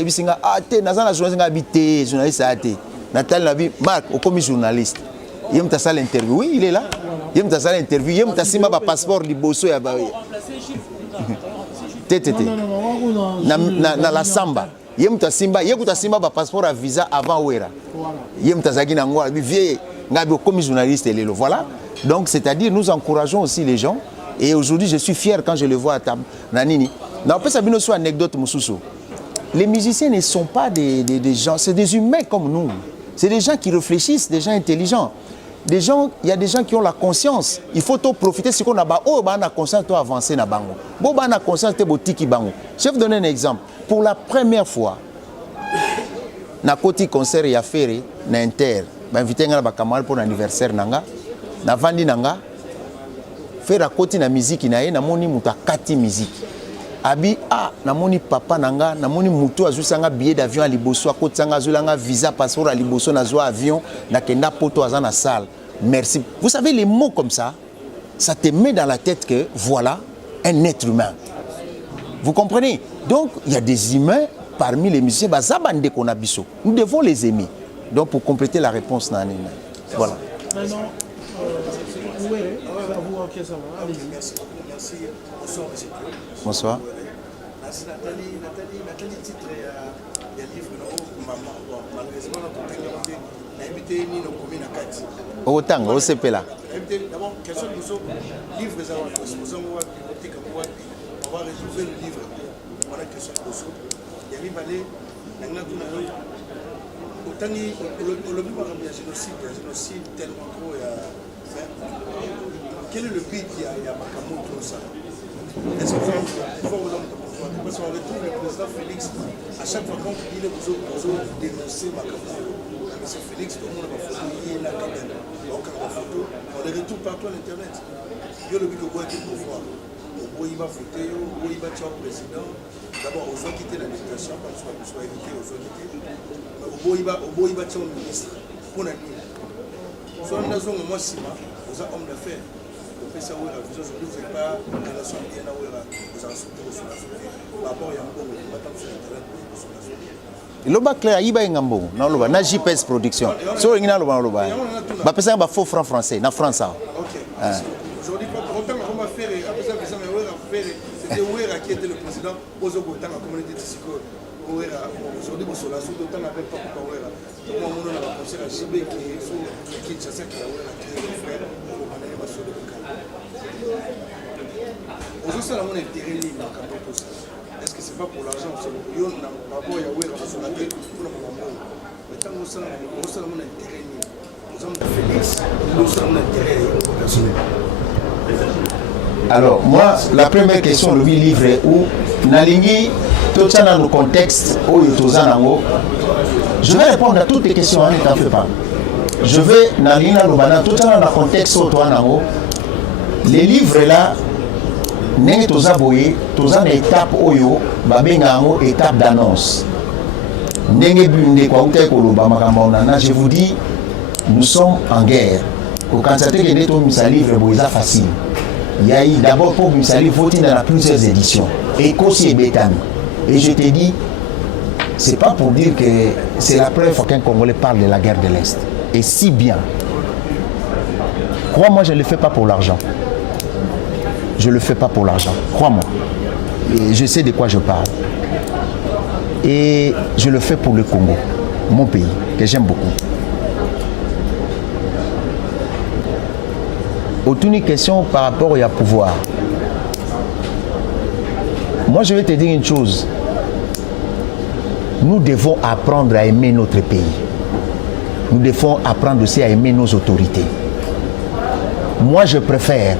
ibisinga ate nazana journaliste habité journaliste ate. Natal Nabi Marc au commis journaliste. Yem ta salle interview. Oui, il est là. Yem ta salle interview. Yem ta simba ba passeport liboso ya ba. Tété. Na la samba. Yem ta simba ba passeport à visa avant Wera. Yem ta zagi na ngwa bi vie ngabi au commis journaliste lelo. Voilà. Donc c'est-à-dire nous encourageons aussi les gens et aujourd'hui je suis fier quand je le vois à table. Nanini. Non, après ça vient aussi anecdote Moussoussou. Les musiciens ne sont pas des gens, c'est des humains comme nous. C'est des gens qui réfléchissent, des gens intelligents. des gens, il y a des gens qui ont la conscience. Il faut profiter de ce qu'on a. Oh, on a conscience de avancer na bango. Bon, on a conscience de botiki bango. Je vais vous donner un exemple. Pour la première fois, na koti concert ya ferry na Inter, invité nga ba camarade pour l'anniversaire nanga, na vandi nanga, faire à côté na musique na ye na moni muta kati musique. Abi na moni papa nanga, na moni mutu azusanga billet d'avion à liboso, à côté sanga azulanga visa passeport à liboso na zo avion na kenda poto azana salle. Merci. Vous savez les mots comme ça te met dans la tête que voilà un être humain. Vous comprenez? Donc il y a des humains parmi les musiciens, nous devons les aimer. Donc pour compléter la réponse, voilà. Maintenant, oui, ok, ça va. Allez. Merci. Bonsoir, monsieur. Bonsoir. Nathalie titre il y a livre maman. Malheureusement, on a invité ni nos communes à Kati. Autant, au CP là. D'abord, question de nous livre, on va résoudre le livre. On a question de nous. Il y a des valets, autant le but par exemple, génocide tellement trop. Quel est le but il y a Makamo tout ça? Est-ce qu'il faut vous donner parce qu'on retrouve le président Félix à chaque fois qu'on dit que vous dénoncez Makamo. M. Félix, tout le monde a photo, il est là quand même. Donc on les retrouve partout à l'internet. Il y a le but de voir quel pouvoir. Il va voter, il va tuer le président. D'abord, aux gens quitter l'administration, comme soit évité aux gens quitter. Il va tuer le ministre. Pour la nuit. Soit nous avons moi Sima, aux hommes d'affaires. Au PSA, vous ne faites pas la relation bien à vous avez sauté sur la société. Par rapport à Yambo, vous va sur l'internet sur la société. Loba clair, il y a un bon, non loba, na JPS production. So il y a loba loba. Ba pesa ba faux franc français, na France ça. OK. Aujourd'hui autant qu'on va faire après ça mais on va faire c'était Ouera qui était le président aux autres dans la communauté de Siko. Ouera aujourd'hui pour cela surtout autant avec pas pour Ouera. Donc on a pensé à JB qui est sur Kinshasa qui a Ouera qui est le frère pour aller sur le cas. Aujourd'hui ça mon intérêt libre quand on pose. Est-ce que c'est pas pour l'argent c'est pour yo na rapport ya Ouera sur la tête pour le moment. Mais tant que ça mon intérêt libre. Nous sommes Félix, nous sommes intérêt personnel. Alors, moi, la première question, le livre est où Nalingi, tout ça dans le contexte où je vais répondre à toutes les questions, ne t'en fais pas. Je vais, Nalingi, tout ça dans le contexte où les livres là, n'est pas aboyé, tout ça une étape oyo, babengango étape d'annonce. Je vous dis, nous sommes en guerre. Au Kansate, il y a des livres facile. Il y a eu d'abord pour Missali, il faut dans plusieurs éditions. Et Kossi et Bétan. Et je te dis, c'est pas pour dire que c'est la première fois qu'un Congolais parle de la guerre de l'Est. Et si bien. Crois-moi, je ne le fais pas pour l'argent. Je ne le fais pas pour l'argent. Crois-moi. Et je sais de quoi je parle. Et je le fais pour le Congo, mon pays, que j'aime beaucoup. Aucune question par rapport au pouvoir. Moi, je vais te dire une chose. Nous devons apprendre à aimer notre pays. Nous devons apprendre aussi à aimer nos autorités. Moi, je préfère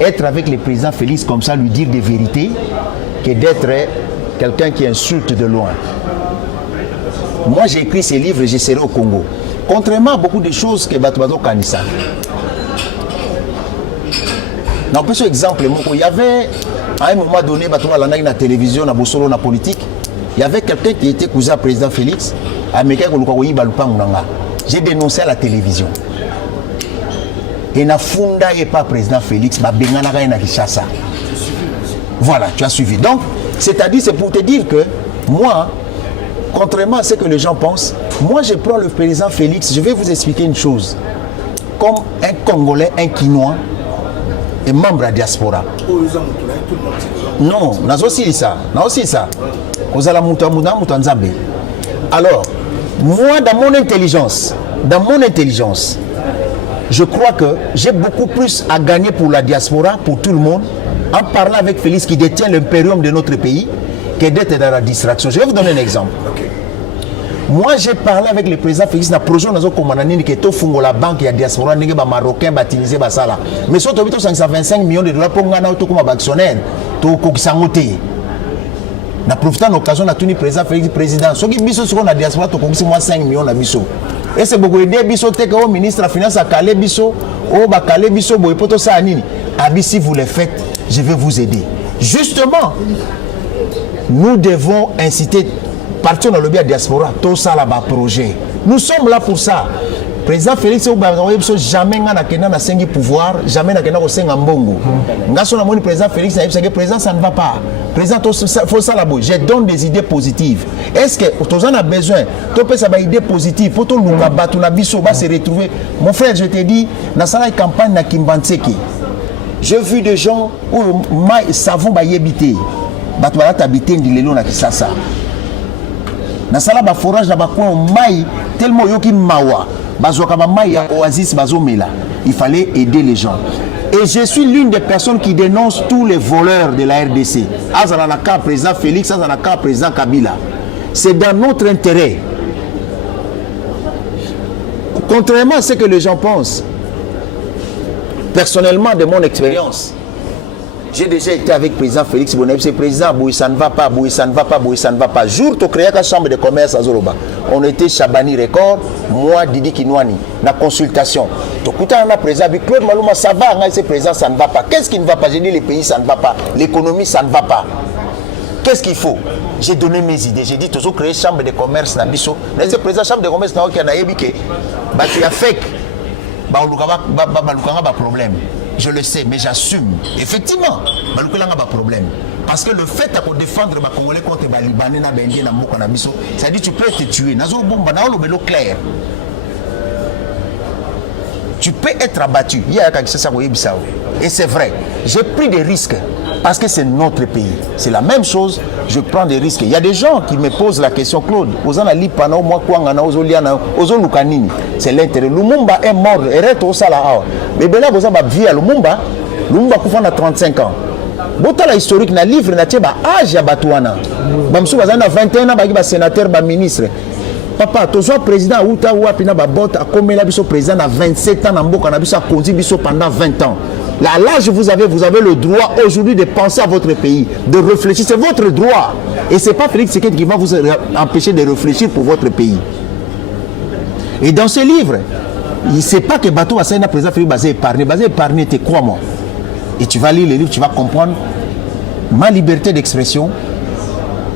être avec le président Félix comme ça, lui dire des vérités, que d'être quelqu'un qui insulte de loin. Moi, j'ai écrit ces livres et je serai au Congo. Contrairement à beaucoup de choses que Batouado Kanissa. Non, pour exemple, il y avait à un moment donné, dans la télévision, dans la politique, il y avait quelqu'un qui était cousin du président Félix, j'ai dénoncé à la télévision. Et na funda et pas président Félix, voilà, tu as suivi. Donc, c'est-à-dire, c'est pour te dire que moi, contrairement à ce que les gens pensent, moi je prends le président Félix, je vais vous expliquer une chose. Comme un Congolais, un Quinois, et membre de la diaspora. Non, n'a aussi ça. Alors, moi, dans mon intelligence, je crois que j'ai beaucoup plus à gagner pour la diaspora, pour tout le monde, en parlant avec Félix qui détient l'impérium de notre pays, que d'être dans la distraction. Je vais vous donner un exemple. Moi, j'ai parlé avec le président Félix na projet nazo komanani que to fungo la banque ya diaspora ndenge ba marocain baptisé ba sala. Mais so to bito 525 millions de dollars pour ngana to comme actionnaire to kokisangote. Na profitant l'occasion na tuni président Félix président. So ki biso sur na diaspora to kokisi moi 5 millions na biso. Et c'est beaucoup aider biso te que ministre la finance a calé biso o ba calé biso boy poto sa nini. Abi si vous le faites, je vais vous aider. Justement, nous devons inciter partir dans le bien diaspora, tout ça là-bas projet. Nous sommes là pour ça. Président Félix jamais n'a sengi pouvoir, jamais n'a kena senga mbongo. Ngaso na moni président Félix na président ça ne va pas. Président faut ça là-bas. Je donne des idées positives. Est-ce que tu en as besoin? Tu peux ça idée positive pour tout lunga batu na biso ba se retrouver. Mon frère, je te dis, na sala campagne na Kimbantseki. J'ai vu des gens où mai savon ba yebité. Batu ba habiter ndilelo na Kisasa. Na sala ba forage na ba coin mai tellement yoki mawa. Bazoka ba mai ya oasis bazomela. Il fallait aider les gens. Et je suis l'une des personnes qui dénonce tous les voleurs de la RDC. Azanaka président Félix, Azanaka président Kabila. C'est dans notre intérêt. Contrairement à ce que les gens pensent, personnellement, de mon expérience, j'ai déjà été avec le président Félix Bonnet. C'est président, ça ne va pas, ça ne va pas, ça ne va pas. Jour, tu créé la chambre de commerce à Zoroba. On était Chabani Record, moi, Didi Kinwani, la consultation. Tu écoutes un président, Claude Malouma, ça va, c'est président, ça ne va pas. Qu'est-ce qui ne va pas? J'ai dit les pays, ça ne va pas. L'économie, ça ne va pas. Qu'est-ce qu'il faut? J'ai donné mes idées. J'ai dit, toujours créer chambre de commerce, na biso. Mais c'est président, chambre de commerce, na qui a naïbike. Bah, tu as fait. Bah, on a problème. Je le sais, mais j'assume. Effectivement, bah, on a problème. Parce que le fait de défendre les Congolais contre les Libanais, ça dit tu peux te tuer. Clair. Tu peux être abattu. Et c'est vrai. J'ai pris des risques parce que c'est notre pays. C'est la même chose. Je prends des risques. Il y a des gens qui me posent la question, Claude. C'est l'intérêt. Lumumba est mort. Mais bien là, vous avez vu à Lumumba. Lumumba a 35 ans. Botala historique na livre na tieba âge ya batouana. Bamsou bazana 21 ans ba sénateur ba ministre. Papa tozo président outa ou apina ba bot a komela biso président na 27 ans na mboka na biso a conduit biso pendant 20 ans. Là l'âge vous avez le droit aujourd'hui de penser à votre pays, de réfléchir, c'est votre droit. Et c'est pas Félix Tshisekedi qui va vous empêcher de réfléchir pour votre pays. Et dans ce livre, il sait pas que bateau va ser na président Félix basé épargné te crois-moi. Et tu vas lire le livre, tu vas comprendre ma liberté d'expression,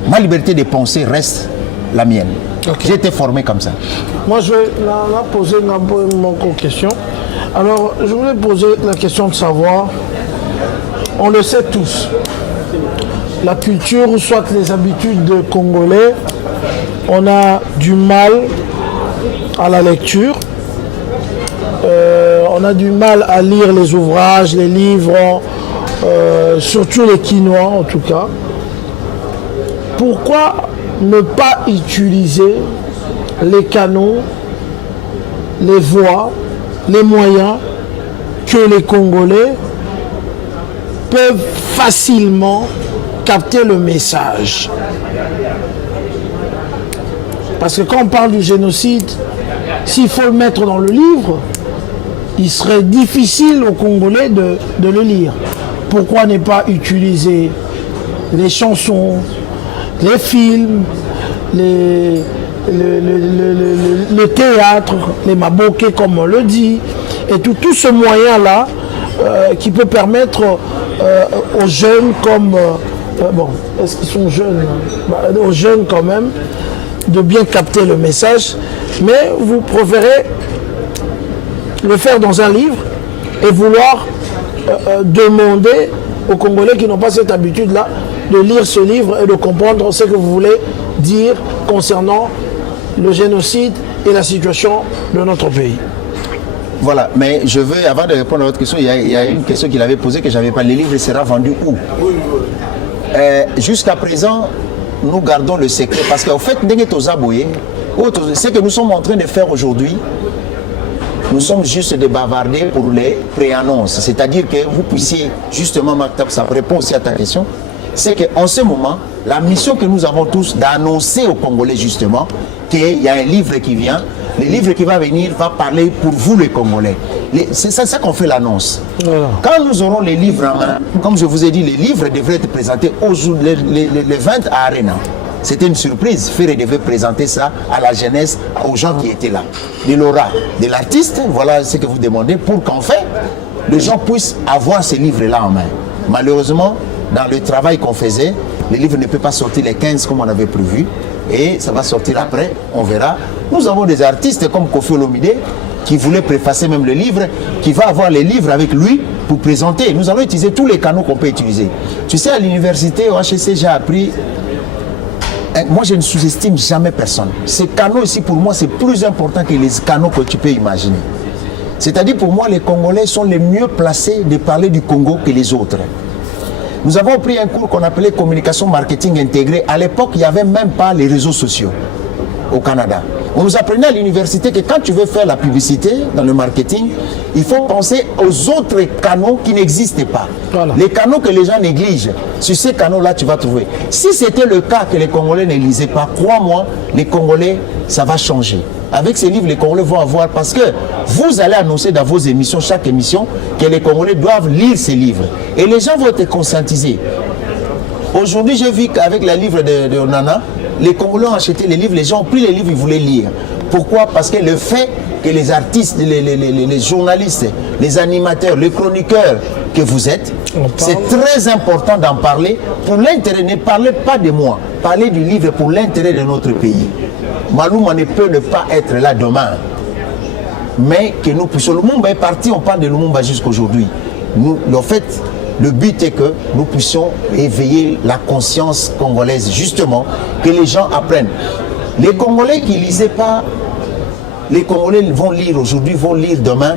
ma liberté de penser reste la mienne. Okay. J'ai été formé comme ça. Moi, je vais poser une question. Alors, je voulais poser la question de savoir, on le sait tous, la culture ou soit les habitudes de Congolais, on a du mal à la lecture. On a du mal à lire les ouvrages, les livres, surtout les quinois en tout cas. Pourquoi ne pas utiliser les canaux, les voies, les moyens que les Congolais peuvent facilement capter le message? Parce que quand on parle du génocide, s'il faut le mettre dans le livre, il serait difficile aux Congolais de le lire. Pourquoi ne pas utiliser les chansons, les films, le théâtre, les maboké comme on le dit, et tout ce moyen-là qui peut permettre aux jeunes comme... bon, est-ce qu'ils sont jeunes? Aux jeunes quand même, de bien capter le message, mais vous préférez le faire dans un livre et vouloir demander aux Congolais qui n'ont pas cette habitude-là de lire ce livre et de comprendre ce que vous voulez dire concernant le génocide et la situation de notre pays. Voilà, mais je veux, avant de répondre à votre question, il y a une question qu'il avait posée que je n'avais pas. Le livre sera vendu où? Jusqu'à présent, nous gardons le secret parce qu'en fait, ce que nous sommes en train de faire aujourd'hui, nous sommes juste de bavarder pour les préannonces. C'est-à-dire que vous puissiez, justement, ça répond aussi à ta question, c'est qu'en ce moment, la mission que nous avons tous d'annoncer aux Congolais justement qu'il y a un livre qui vient. Le livre qui va venir va parler pour vous les Congolais. C'est ça qu'on fait l'annonce. Voilà. Quand nous aurons les livres en main, comme je vous ai dit, les livres devraient être présentés les 20 à Arena. C'était une surprise. Ferré devait présenter ça à la jeunesse, aux gens qui étaient là. De l'aura, de l'artiste, voilà ce que vous demandez, pour qu'en fait, les gens puissent avoir ces livres-là en main. Malheureusement, dans le travail qu'on faisait, le livre ne peut pas sortir les 15 comme on avait prévu. Et ça va sortir après, on verra. Nous avons des artistes comme Kofi Olomide qui voulait préfacer même le livre, qui va avoir les livres avec lui pour présenter. Nous allons utiliser tous les canaux qu'on peut utiliser. Tu sais, à l'université, au HEC, j'ai appris... Moi, je ne sous-estime jamais personne. Ces canaux ici, pour moi, c'est plus important que les canaux que tu peux imaginer. C'est-à-dire, pour moi, les Congolais sont les mieux placés de parler du Congo que les autres. Nous avons pris un cours qu'on appelait communication marketing intégrée. À l'époque, il n'y avait même pas les réseaux sociaux au Canada. On nous apprenait à l'université que quand tu veux faire la publicité dans le marketing, il faut penser aux autres canaux qui n'existent pas. Voilà. Les canaux que les gens négligent. Sur ces canaux-là, tu vas trouver. Si c'était le cas que les Congolais ne lisaient pas, crois-moi, les Congolais, ça va changer. Avec ces livres, les Congolais vont avoir, parce que vous allez annoncer dans vos émissions, chaque émission, que les Congolais doivent lire ces livres. Et les gens vont être conscientisés. Aujourd'hui, j'ai vu qu'avec les livres de Onana, les Congolais ont acheté les livres, les gens ont pris les livres, ils voulaient lire. Pourquoi? Parce que le fait que les artistes, les journalistes, les animateurs, les chroniqueurs que vous êtes, c'est très important d'en parler pour l'intérêt. Ne parlez pas de moi, parlez du livre pour l'intérêt de notre pays. Malouma ne peut ne pas être là demain. Mais que nous puissions... Lumumba est parti, on parle de Lumumba jusqu'aujourd'hui. En fait, le but est que nous puissions éveiller la conscience congolaise, justement, que les gens apprennent. Les Congolais qui ne lisaient pas, les Congolais vont lire aujourd'hui, vont lire demain.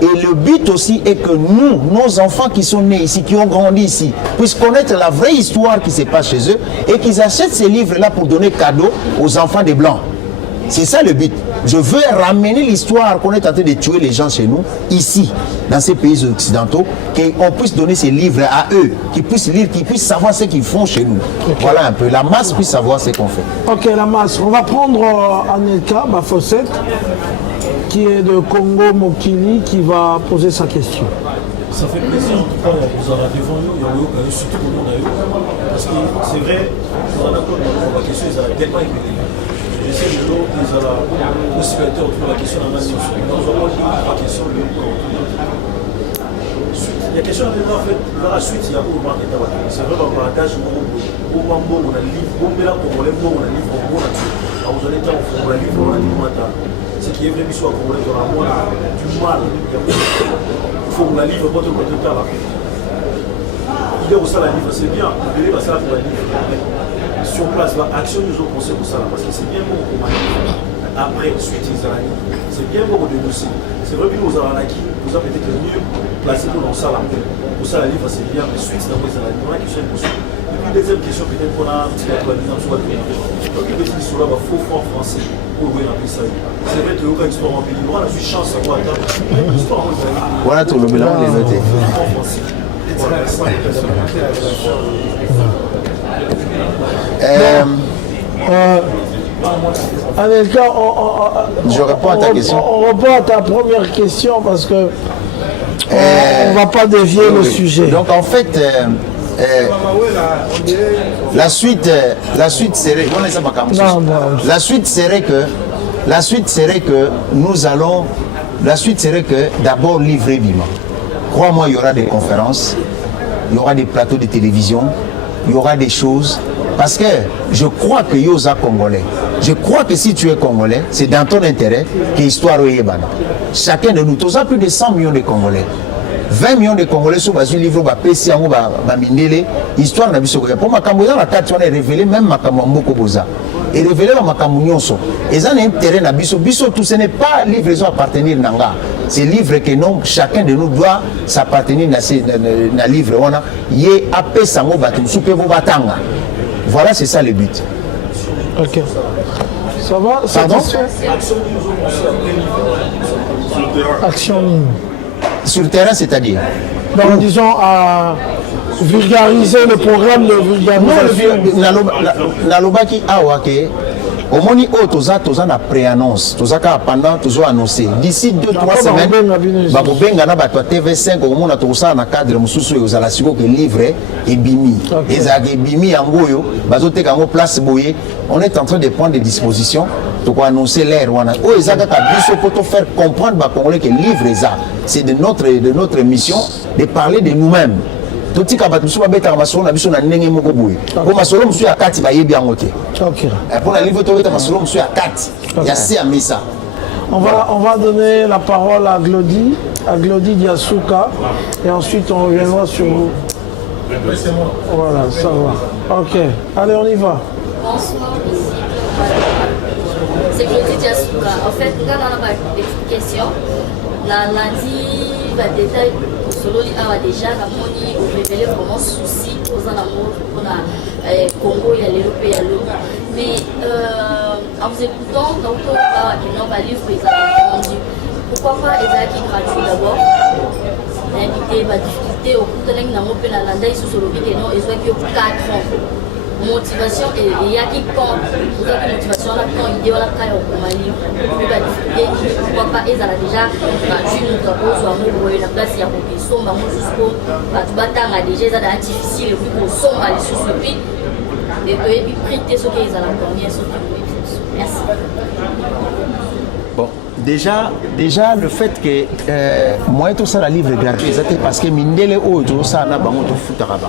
Et le but aussi est que nous, nos enfants qui sont nés ici, qui ont grandi ici, puissent connaître la vraie histoire qui se passe chez eux et qu'ils achètent ces livres-là pour donner cadeau aux enfants des Blancs. C'est ça le but. Je veux ramener l'histoire qu'on est en train de tuer les gens chez nous, ici, dans ces pays occidentaux, qu'on puisse donner ces livres à eux, qu'ils puissent lire, qu'ils puissent savoir ce qu'ils font chez nous. Okay. Voilà un peu. La masse puisse savoir ce qu'on fait. Ok, la masse. On va prendre Anelka Bafosset, qui est de Congo Mokili, qui va poser sa question. Ça fait plaisir, en tout cas, vous en avez devant nous, il y a eu surtout le monde à eux. Parce que c'est vrai, vous en avez la question, ils ont tellement écouté. J'essaie de l'eau, ils ont la possibilité de trouver la question dans la nation. Nous avons la question de l'eau. Il y a question de l'eau, en fait, dans la suite, il y a beaucoup de marques. C'est vrai, dans le partage, on a le livre, on met là pour voler, on a le livre, on a tout. Alors, vous allez dire, on a le livre, on a le livre, ce qui est vrai, soit qu'on a du mal. Il faut qu'on la livre, pas tout le temps. Il est au ça la livre, c'est bien. Le livre, c'est là pour la livre. Sur place, l'action nous a conseillé pour ça, parce que c'est bien bon pour moi. Après, suite, c'est bien bon de dossier. C'est vrai que nous avons acquis, nous avons peut-être mieux placé pour ça. Pour ça, la livre, c'est bien, mais suite, on a question de dossier. Et puis, deuxième question, peut-être qu'on a un petit actualisation sur la télé. Donc, il y a des histoires là, faux franc français. C'est vrai que tu as histoire en pays. Moi, je suis chance à voir. Voilà tout le mélange des notés. Anelka, je réponds à ta question. On répond à ta première question parce que on ne va pas dévier le sujet. Donc en fait, la suite serait que d'abord livrer Bima. Crois-moi, il y aura des conférences, il y aura des plateaux de télévision, il y aura des choses. Parce que je crois que Yosa Congolais, je crois que si tu es Congolais, c'est dans ton intérêt que l'histoire est bonne. Chacun de nous, tous plus de 100 millions de Congolais. 20 millions de Congolais sont basés sur le livre PC histoire na biso pour makambo na kati on est révélé même makambo mboko boza et révélé la makambo nyonso et ça n'est intérêt na biso tout ce n'est pas livraison appartenir nanga c'est livre que non chacun de nous doit s'appartenir na livre on a yé apé sango batu soupe bo batanga voilà c'est ça le but. OK. Ça va? Pardon? Action ligne. Sur le terrain, c'est-à-dire donc, disons, vulgariser le programme de vulgarisation. Nalobaki awake. Au moins, toza na pré-annonce, toza pendant toujours annoncé. D'ici 2-3 semaines, bakobenga na bato TV5 au moins toza na cadre mususu yozala siko que livre et bimi. Ezaki bimi yangoyo, bazoteka ngo place boye. On est en train de prendre des dispositions pour annoncer l'air wana. O ezaka ka biso pour faire comprendre ba congolais que livre ça, c'est de notre mission de parler de nous-mêmes. Tout ka batu ba beta masolo na biso na ndenge moko boye. Ko masolo musu ya kati ba yebi yangote. OK. Pour la livre to beta masolo musu ya kati. Ya si amisa. On va donner la parole à Glody Diasuka et ensuite on reviendra sur vous. Voilà, ça va. OK. Allez, on y va. Bonsoir, c'est Glody Diasuka. En fait, nous avons une question. Lundi, détail Sololi a déjà révélé vraiment souci aux amours pour le Congo et l'Europe. Mais en vous écoutant, donc on va livre les répondu. Pourquoi pas Ezaki gratuit d'abord? L'invité va difficulté au bout de l'année sous Sololi et non, ils ont que 4 ans. Motivation et il y a qui compte pour la motivation là quand il dit on a travaillé au Mali il va difficulté pourquoi pas ils ont déjà une propose ou amour la place il y a beaucoup de sommes amour jusqu'au tu batanga déjà ça est difficile et puis pour somme aller sur ce pays et puis prêter ce qu'ils ont la première ce qui merci. Bon, déjà le fait que moi tout ça la livre gratuit c'est parce que mindele ojo ça na bango to futaka ba.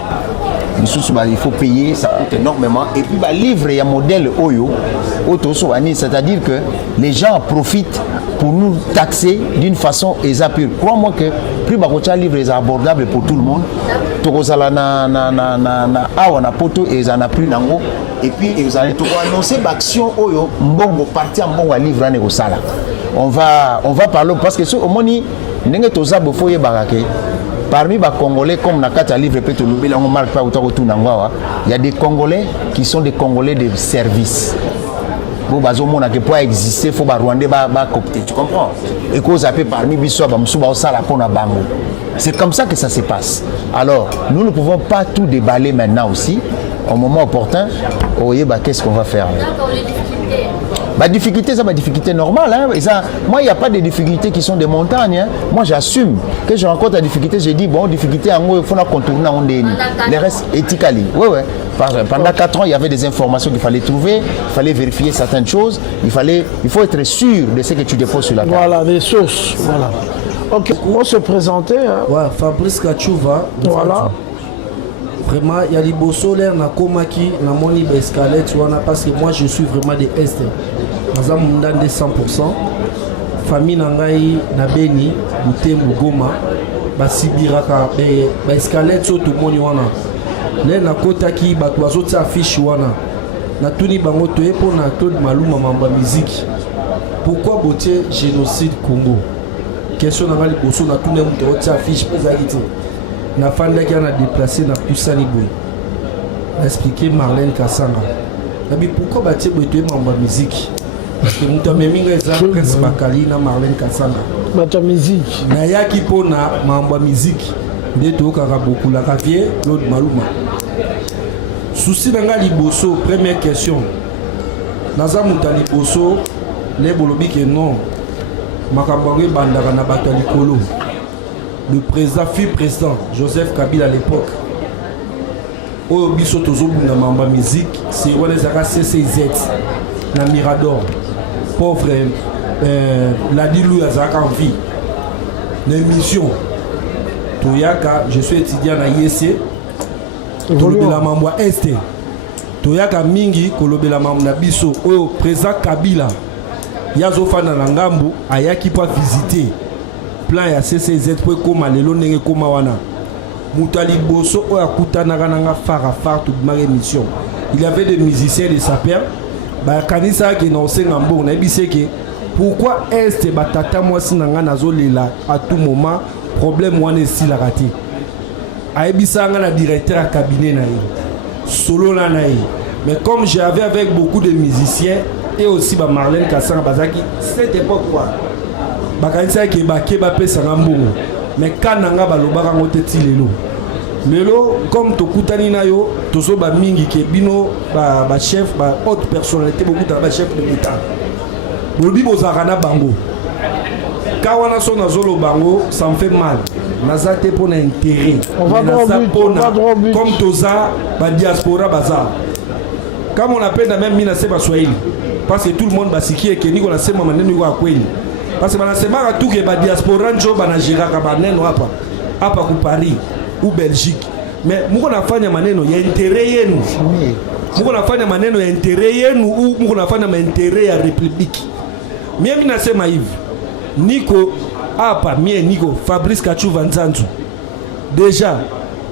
Il faut payer, ça coûte énormément. Et puis, livre, il y a un modèle Oyo, c'est-à-dire que les gens profitent pour nous taxer d'une façon pure. Crois-moi que plus un livre est abordable pour tout le monde, et puis ils allez annoncer l'action Oyo, mbongo parti en bon livre on va parler parce que au moins parmi les Congolais, comme Nakata livre il y a des Congolais qui sont des Congolais de service. Pour exister, il faut que les Rwandais copter. Tu comprends? Et qu'on appelle parmi les c'est comme ça que ça se passe. Alors, nous ne pouvons pas tout déballer maintenant aussi. Au moment opportun, qu'est-ce qu'on va faire? Difficulté, c'est ma difficulté normale. Hein. Et ça, moi, il n'y a pas de difficultés qui sont des montagnes. Hein. Moi, j'assume que je rencontre la difficulté. Je dis, bon, difficulté, il faut la contourner. Les restes, éthiquement. Oui. Pendant 4 ans, il y avait des informations qu'il fallait trouver. Il fallait vérifier certaines choses. Il faut être sûr de ce que tu déposes sur la table. Voilà, des sources. Voilà. Ok, on se présenter. Hein. Ouais, Fabrice Kachouva. Voilà. Vraiment, il y a des beaux solaires na komaki na moni escalette parce que moi je suis vraiment des est. Nous avons 100%. Famille nangai na Beni, Butembo, Goma, basibiraka ba escalette so tout moni wana. Les na kota ki ba toazo tsa affiche wana. Na tuni bango to pour na Claude Maluma mamba musique. Pourquoi botier génocide Congo? Question nangali boso na tuni muto tsa affiche ezalite. Na fanda qui a déplacé na Poussani Boy. Expliquer Marlène Kassanga. Nabi pourquoi bâtir boy mamba musique? Parce que nous avons mis les Prince Bakali na Marlène Kassanga. Bata musique. Na yaki pona mamba musique. De to kaka beaucoup la Javier Claude Maluma. Souci nanga liboso première question. Naza mutali boso les bolobi que non. Makambangé bandaka na bato likolo. Le président fut président Joseph Kabila à l'époque. Au biso tozo na mamba musique, c'est on les a CCZ na Mirador. Pauvre la dilou ya zaka en vie. L'émission Toyaka, je suis étudiant à IEC. Tolobela mamba Est. Toyaka mingi kolobela mamba biso au président Kabila. Yazo fana na ngambu ayaki pas visiter. Plan ya CCZ pour koma lelo ndenge koma wana mutali boso o akutana kananga fara tout ma émission. Il y avait des musiciens de sapeurs ba kanisa qui non senga mbongo na bisé que pourquoi est batata moi sinanga nazolela à tout moment problème wana si la raté aibisa nga na directeur à cabinet na solo na mais comme j'avais avec beaucoup de musiciens et aussi ba Marlène Kassanga bazaki cette époque quoi bakanisa ke bakeba pesa ngambongo mais kananga balobaka ngote ti lelo lelo comme tokutani na yo tozo ba mingi ke bino ba chef ba haute personnalité beaucoup ba chef de l'état bolobi bozaka na bango kawana so na zolo bango ça me fait mal naza te pour intérêt comme toza ba diaspora baza comme on appelle même mina se ba swahili parce que tout le monde basikie ke niko na sema maneno yo akweli parce que banasema tout que ba diaspora njo banajira ka baneno hapa ku Paris ou Belgique mais muko nafanya maneno ya intérêt yenu muko nafanya maneno ya intérêt yenu ou muko nafanya intérêt ya république mimi nasema hivi niko hapa niko Fabrice Kachuva Nzanzu déjà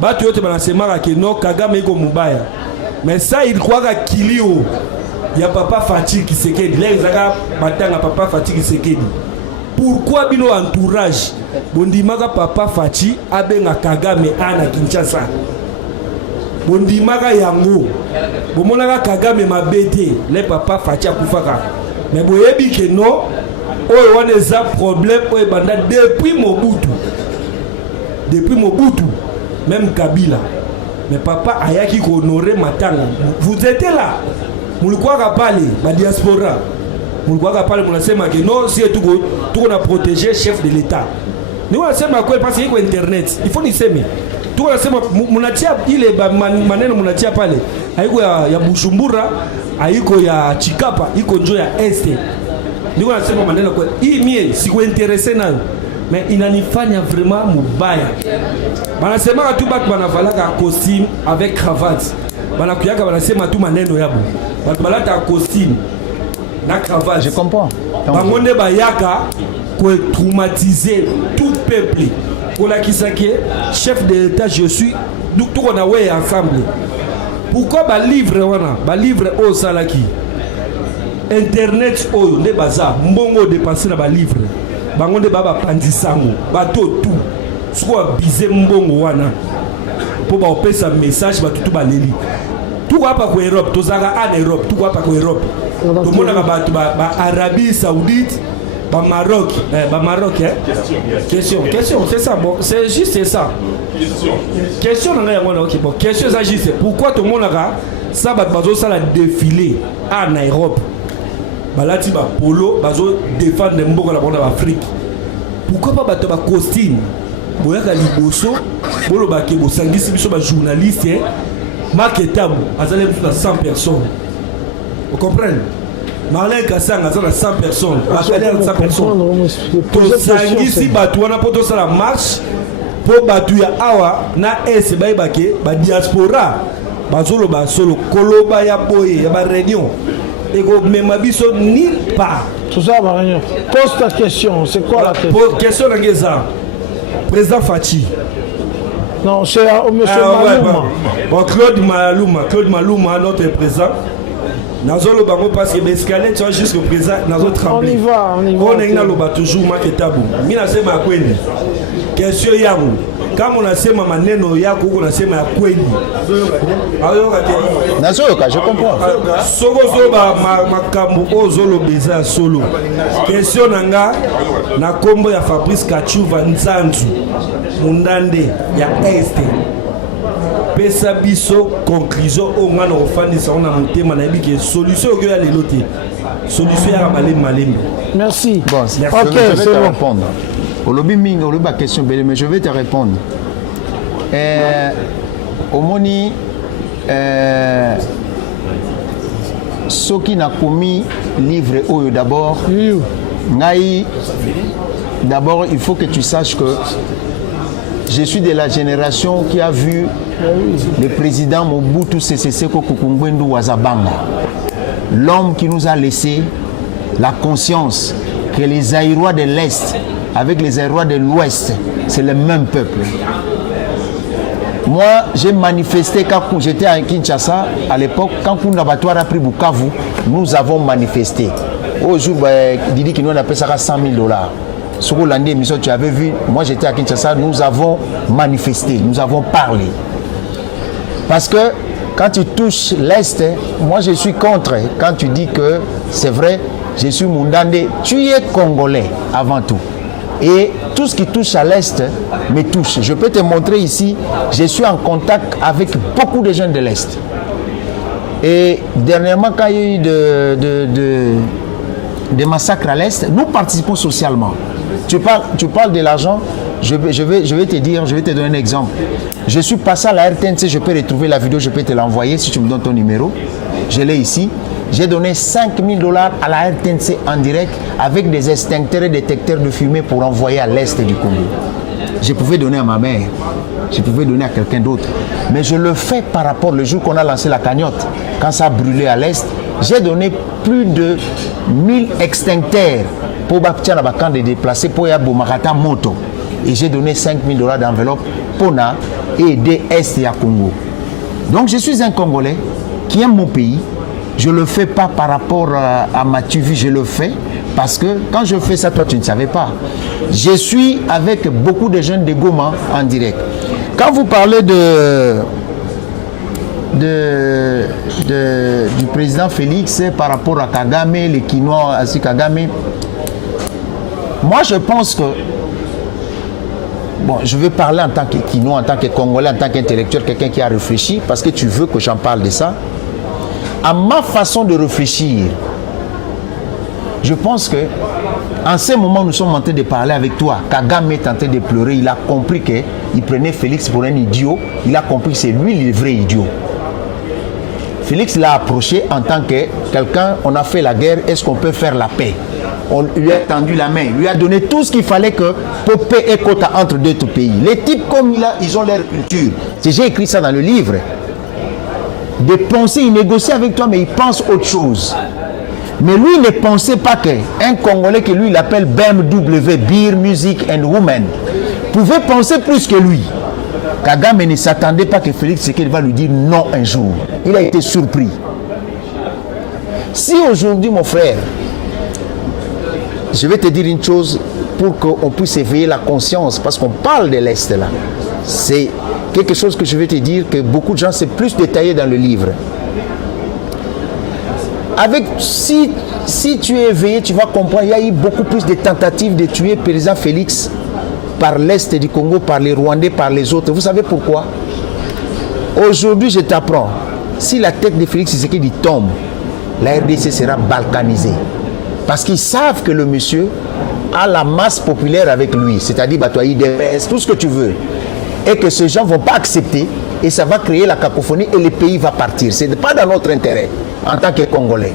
batu yote banasema ke no Kagame iko mubaya mais ça il croit que kilio ya papa Fachi Tshisekedi là izaka batanga papa Fachi Tshisekedi. Pourquoi bino entourage bondimaka papa Fachi abenga Kagame ana Kinshasa bondimaka yango bomonaka Kagame mabete le papa Fachi akufaka mais boyebi ke non oyo wana eza problème oyo banda depuis Mobutu même Kabila mais papa ayaki ko honorer matanga vous étiez là mulikuwa pale ba diaspora mulikuwa pale munasema que non si tout na protéger chef de l'état ni wanasema kweli parce que iko internet il faut niseme tu wanasema munatia ile maneno munatia pale haiko ya Bujumbura haiko ya Chikapa iko njo ya este ni wanasema maneno kweli hii mie siko intéressé nayo mais inanifanya vraiment mubaya banasema tu batu banavalaka costume avec cravate banakuyaka banasema tu maneno yabo batu balata costume na cravate. Je comprends. Bangonde bayaka ko traumatiser tout peuple. Pour la kisake chef de l'état je suis nous tout on a ouais ensemble. Pourquoi ba livre wana ba livre au salaki internet oyo nde baza mbongo dépenser na ba livre bangonde baba pandisango bato tout soit bize mbongo wana pour ba opesa message ba tout ba leli tout hapa ko Europe tozaka en Europe tout hapa ko Europe tout monde ba Arabie Saoudite ba Maroc question c'est ça bon c'est juste ça question na ngaya OK bon question ça juste pourquoi tout le monde a ça bazo ça la défilé en Europe balati ba polo bazo défendre mboka la bonne Afrique pourquoi pas bato ba costume boyaka liboso bolo ba ke bo sangisi biso ba journaliste marketable azale plus de 100 personnes. Vous comprenez? Marlène Kassang azale 100 personnes. Bakale 100 personnes. To sangisi batu wana poto sala marche po batu ya awa na ese baibake ba diaspora bazolo ba solo koloba ya boye ya ba réunion. Ego mema biso nulle part. Tout ça va réunion. Pose ta question, c'est quoi la question? Question ngeza. Président Fachi. Non, c'est monsieur Maluma. Bon, Claude Maluma, notre président. Nazolo bango parce que l'escalier tu vois jusqu'au présent nazo trembler. On est là toujours marketable. Mina sema kweli. Question yangu. Kama unasema maneno yako huko unasema ya kweli. Ayoka te. Nazoka, je comprends. Soko zoba makambo ozolo beza solo. Question nanga na kombo ya Fabrice Kachuva Nzanzu. Mundande ya este. Pesa biso conclusion au ngana ofandisa on a monté manabi que solution que ya leloté. Solution ya malembe. Merci. Bon, OK, je vais te répondre. Au lobby ming, au lobby question mais je vais te répondre. Au moni ce qui n'a commis livre oyo d'abord. Ngai d'abord il faut que tu saches que je suis de la génération qui a vu le président Mobutu Sese Seko Kukumbwendu Wazabanga, l'homme qui nous a laissé la conscience que les Aïrois de l'Est avec les Aïrois de l'Ouest, c'est le même peuple. Moi, j'ai manifesté quand j'étais à Kinshasa, à l'époque, quand Koundabatoire a pris Bukavu, nous avons manifesté. Au jour, Didi qui nous a payé ça 100 000 $. Sur l'année émission, tu avais vu, moi j'étais à Kinshasa, nous avons manifesté, nous avons parlé. Parce que quand tu touches l'Est, moi je suis contre. Quand tu dis que c'est vrai, je suis Mundande, tu es Congolais avant tout. Et tout ce qui touche à l'Est me touche. Je peux te montrer ici, je suis en contact avec beaucoup de jeunes de l'Est. Et dernièrement, quand il y a eu des massacres à l'Est, nous participons socialement. Tu parles de l'argent, je vais te dire, je vais te donner un exemple. Je suis passé à la RTNC, je peux retrouver la vidéo, je peux te l'envoyer si tu me donnes ton numéro. Je l'ai ici. J'ai donné $5 000 à la RTNC en direct avec des extincteurs et détecteurs de fumée pour envoyer à l'Est du Congo. Je pouvais donner à ma mère, je pouvais donner à quelqu'un d'autre. Mais je le fais par rapport au jour qu'on a lancé la cagnotte. Quand ça a brûlé à l'Est, j'ai donné plus de 1000 extincteurs pour bâtir la camp de déplacés pour y Bomarata moto. Et j'ai donné $5 000 d'enveloppe pour aider Est et à Congo. Donc je suis un Congolais qui aime mon pays. Je ne le fais pas par rapport à ma TV, je le fais parce que quand je fais ça, toi tu ne savais pas. Je suis avec beaucoup de jeunes de Goma en direct. Quand vous parlez du président Félix par rapport à Kagame, les Kinois, ainsi Kagame, moi je pense que, bon, je veux parler en tant que Kinois, en tant que Congolais, en tant qu'intellectuel, quelqu'un qui a réfléchi, parce que tu veux que j'en parle de ça. À ma façon de réfléchir, je pense que en ce moment nous sommes en train de parler avec toi. Kagame est en train de pleurer. Il a compris qu'il prenait Félix pour un idiot. Il a compris que c'est lui le vrai idiot. Félix l'a approché en tant que quelqu'un, on a fait la guerre, est-ce qu'on peut faire la paix? On lui a tendu la main, lui a donné tout ce qu'il fallait que pour paix et quota entre deux pays. Les types comme ils ont leur culture. J'ai écrit ça dans le livre. De penser, il négocie avec toi, mais il pense autre chose. Mais lui, il ne pensait pas qu'un Congolais que lui, il appelle BMW, Beer, Music and Women, pouvait penser plus que lui. Kagame ne s'attendait pas que Félix Tshisekedi va lui dire non un jour. Il a été surpris. Si aujourd'hui, mon frère, je vais te dire une chose pour qu'on puisse éveiller la conscience, parce qu'on parle de l'Est là. C'est quelque chose que je vais te dire que beaucoup de gens, c'est plus détaillé dans le livre. Si tu es éveillé, tu vas comprendre, il y a eu beaucoup plus de tentatives de tuer le président Félix par l'Est du Congo, par les Rwandais, par les autres. Vous savez pourquoi? Aujourd'hui, je t'apprends, si la tête de Félix Tshisekedi tombe, la RDC sera balkanisée. Parce qu'ils savent que le monsieur a la masse populaire avec lui, c'est-à-dire IDPS, tout ce que tu veux. Et que ces gens ne vont pas accepter et ça va créer la cacophonie et le pays va partir. Ce n'est pas dans notre intérêt en tant que Congolais.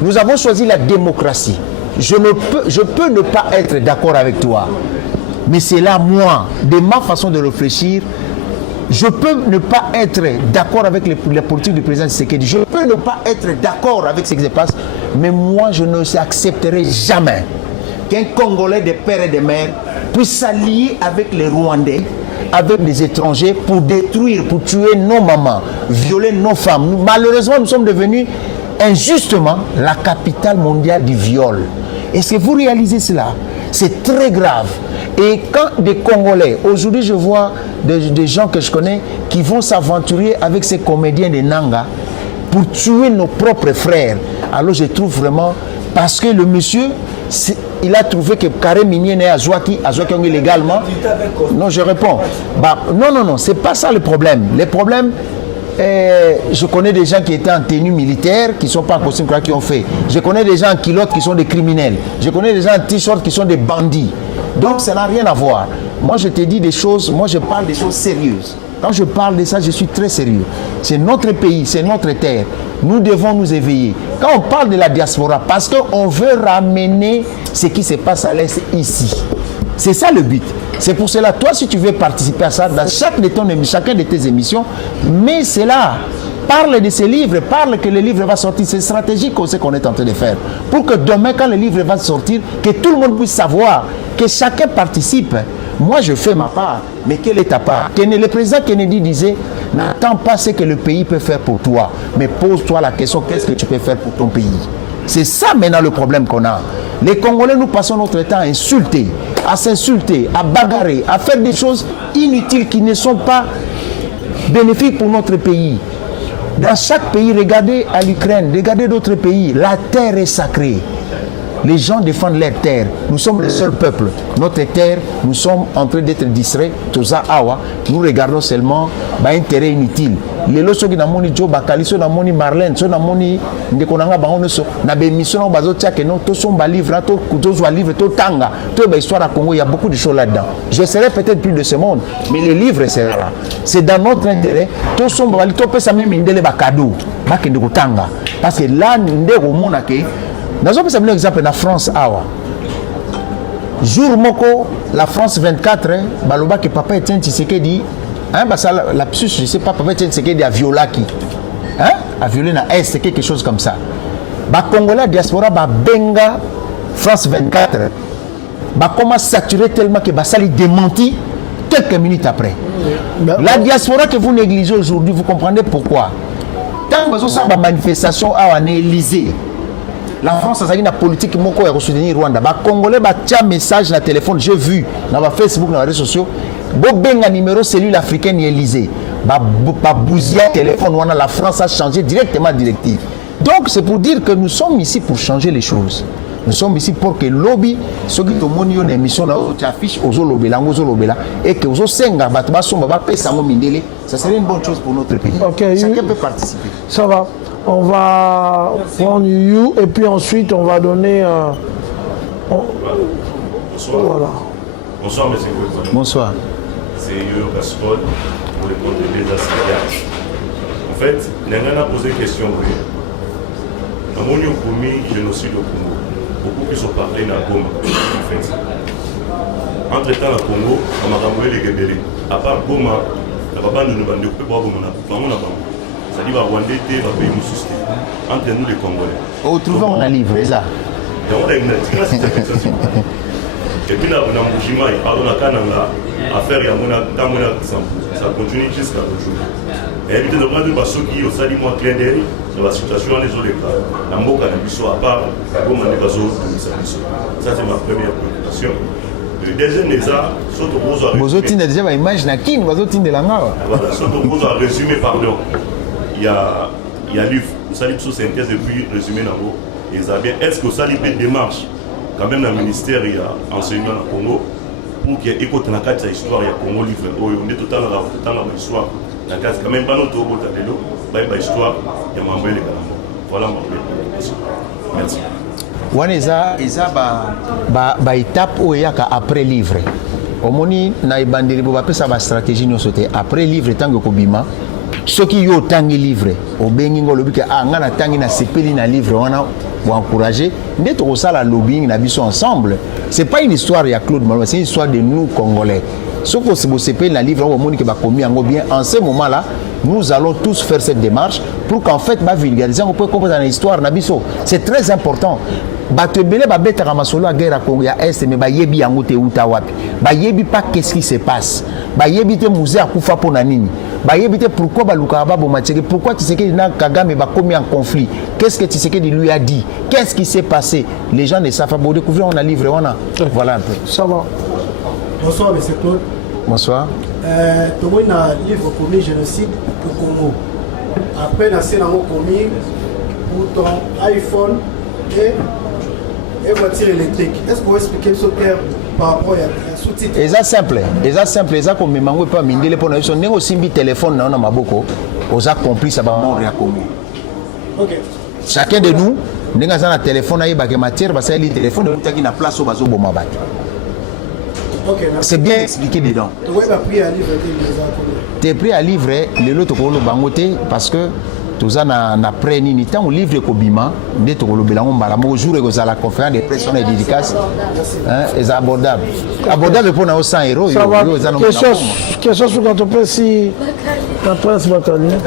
Nous avons choisi la démocratie. Je peux ne pas être d'accord avec toi, mais c'est là moi, de ma façon de réfléchir, je peux ne pas être d'accord avec la politique du président Tshisekedi. Je peux ne pas être d'accord avec ce qui se passe, mais moi je ne accepterai jamais qu'un Congolais de père et de mère puisse s'allier avec les Rwandais, avec des étrangers pour détruire, pour tuer nos mamans, violer nos femmes. Malheureusement, nous sommes devenus injustement la capitale mondiale du viol. Est-ce que vous réalisez cela? C'est très grave. Et quand des Congolais, aujourd'hui je vois des gens que je connais qui vont s'aventurer avec ces comédiens de Nanga pour tuer nos propres frères, alors je trouve vraiment, parce que le monsieur, il a trouvé que carré minier n'est à Zouaki illégalement. Non, je réponds. Non, c'est pas ça le problème. Le problème, je connais des gens qui étaient en tenue militaire, qui ne sont pas en costume, qui ont fait. Je connais des gens en culotte qui sont des criminels. Je connais des gens en t-shirt qui sont des bandits. Donc ça n'a rien à voir. Moi je te dis des choses, moi je parle des choses sérieuses. Quand je parle de ça, je suis très sérieux. C'est notre pays, c'est notre terre. Nous devons nous éveiller. Quand on parle de la diaspora, parce qu'on veut ramener ce qui se passe à l'Est ici. C'est ça le but. C'est pour cela, toi, si tu veux participer à ça, dans chacune de tes émissions, mais c'est là. Parle de ces livres, parle que le livre va sortir. C'est stratégique ce qu'on est en train de faire. Pour que demain, quand le livre va sortir, que tout le monde puisse savoir, que chacun participe. Moi, je fais ma part, mais quelle est ta part? Le président Kennedy disait, n'attends pas ce que le pays peut faire pour toi, mais pose-toi la question, qu'est-ce que tu peux faire pour ton pays? C'est ça maintenant le problème qu'on a. Les Congolais, nous passons notre temps à insulter, à s'insulter, à bagarrer, à faire des choses inutiles qui ne sont pas bénéfiques pour notre pays. Dans chaque pays, regardez à l'Ukraine, regardez d'autres pays, la terre est sacrée. Les gens défendent leur terre. Nous sommes le seul peuple. Notre terre, nous sommes en train d'être distraits. Toza Awa, nous regardons seulement intérêt inutile. Les lois qui n'amoni Joe Bakali, so n'amoni Marlène, so n'amoni Ndekonanga Bahoneso, n'abe mission en bazo tchake non, to son livre, to kutozo livre, to tanga, to histoire à Congo. Il y a beaucoup de choses là-dedans. Je serai peut-être plus de ce monde, mais les livres c'est là. C'est dans notre intérêt. To son bali, to pesa même indele bakado, bakende kutanga. Parce que là, ndeko mona ke. Dans un exemple, en France, jour moko, la France 24, baloba que papa Etienne Tshisekedi, lapsus, je ne sais pas, papa Etienne Tshisekedi a violé qui, a violé na Est, quelque chose comme ça. Congolais diaspora, benga France 24, commence à saturer tellement que ça lui démentit quelques minutes après. La diaspora que vous négligez aujourd'hui, vous comprenez pourquoi? Tant que vous avez une manifestation à l'Élysée, la France a une politique qui soutenir Rwanda. Les Congolais ont un message sur le téléphone. J'ai vu dans Facebook, dans les réseaux sociaux. Un numéro cellule africaine Élysée. Bousiller le téléphone. La France a changé directement directive. Donc c'est pour dire que nous sommes ici pour changer les choses. Nous sommes ici pour que le lobby, ceux qui ont une émission qui affiche aux lobby, et que aux Senga, ça serait une bonne chose pour notre pays. Okay, chacun peut participer. Ça va. On va prendre You et puis ensuite on va donner. Bonsoir. Voilà. Bonsoir, monsieur. Bonsoir. C'est Yo Gaspard pour le compte de l'État Sénégal. En fait, Nangana a posé une question. Dans mon premier génocide au Congo, beaucoup qui sont parlés dans Goma. En fait, entre-temps, au Congo, on m'a renvoyé les Guébélés. À part Goma, la papa nous a dit que c'est-à-dire que Rwanda était un pays moussouste. Entre nous les Congolais. Oh, trouvons un livre, ça. Et puis, dans le Mouchima, on a affaire, ça continue jusqu'à aujourd'hui. Et éviter de prendre ceux qui ont sali moins clair d'œil dans la situation des autres cas. La Mboka n'a plus à part, comme on est pas ça, c'est ma première préoccupation. Le deuxième est ça, surtout pour vous avez déjà une image de qui vous avez de la main. Voilà, surtout pour résumer, pardon. Il y a livre, vous allez sous synthèse et puis résumé dans l'eau. Et ça bien, est-ce que vous allez faire des démarches quand même dans le ministère, il y a enseignement au Congo pour qu'il y ait écoute dans la histoire, il y a Congo livre. On est totalement dans l'histoire. Quand même pas notre histoire, il y a Mambé les Galambo. Voilà mon merci. Waneza ba étape où il y a après livre. Omoni na ibandiri bo bapesa ba stratégie no sauter après livre tango kobima. Ceux qui yo tangi livre obengi ngolobi ke ngana tangi na sepeli na livre wana pour encourager ndeto ko sala lobbying na biso ensemble. C'est pas une histoire ya Claude Maloma, c'est une histoire de nous Congolais. Sauf que c'est sepeli na livre on moni ke ba komi yango bien en ce moment là. Nous allons tous faire cette démarche pour qu'en fait ma vulgariser on peut comprendre dans l'histoire na biso. C'est très important. Batebele ba betaka masolo a guerre à Congo ya Est mais ba yebi yango te uta wapi. Ba yebi pas qu'est-ce qui se passe. Ba yebi te musée akufa pona nini. Ba yebi te pourquoi ba luka ba bomateke, pourquoi Tshisekedi na Kagame ba commis en conflit. Qu'est-ce que Tshisekedi lui a dit? Qu'est-ce qui s'est passé? Les gens ne savent pas. Pour découvrir on a livré on a. Voilà un peu. Ça va. Bonsoir monsieur Claude. Bonsoir. Tout le monde a livre commis génocide au Congo. Après la scène commis pour ton iPhone et voiture électrique. Est-ce que vous expliquez ce terme par rapport à sous-titre? C'est simple. C'est simple. C'est comme me mango pas mindele pour nous. On est aussi un téléphone na na maboko. Aux complices à mort ya Congo. OK. Chacun de nous, nous avons un téléphone à y matière parce que le téléphone de qui na place au bazo bomba. OK. C'est bien expliqué dedans. Tu as pris à livre tu es prêt à livrer le lot de bangote parce que tout ça n'a pris ni temps au livre Kobima de Tokolo Belango Malamo jour et la conférence de presse et dédicace est abordable. Abordable pour nous 100 €. Ça va. Question sur quand on peut si la presse va tenir.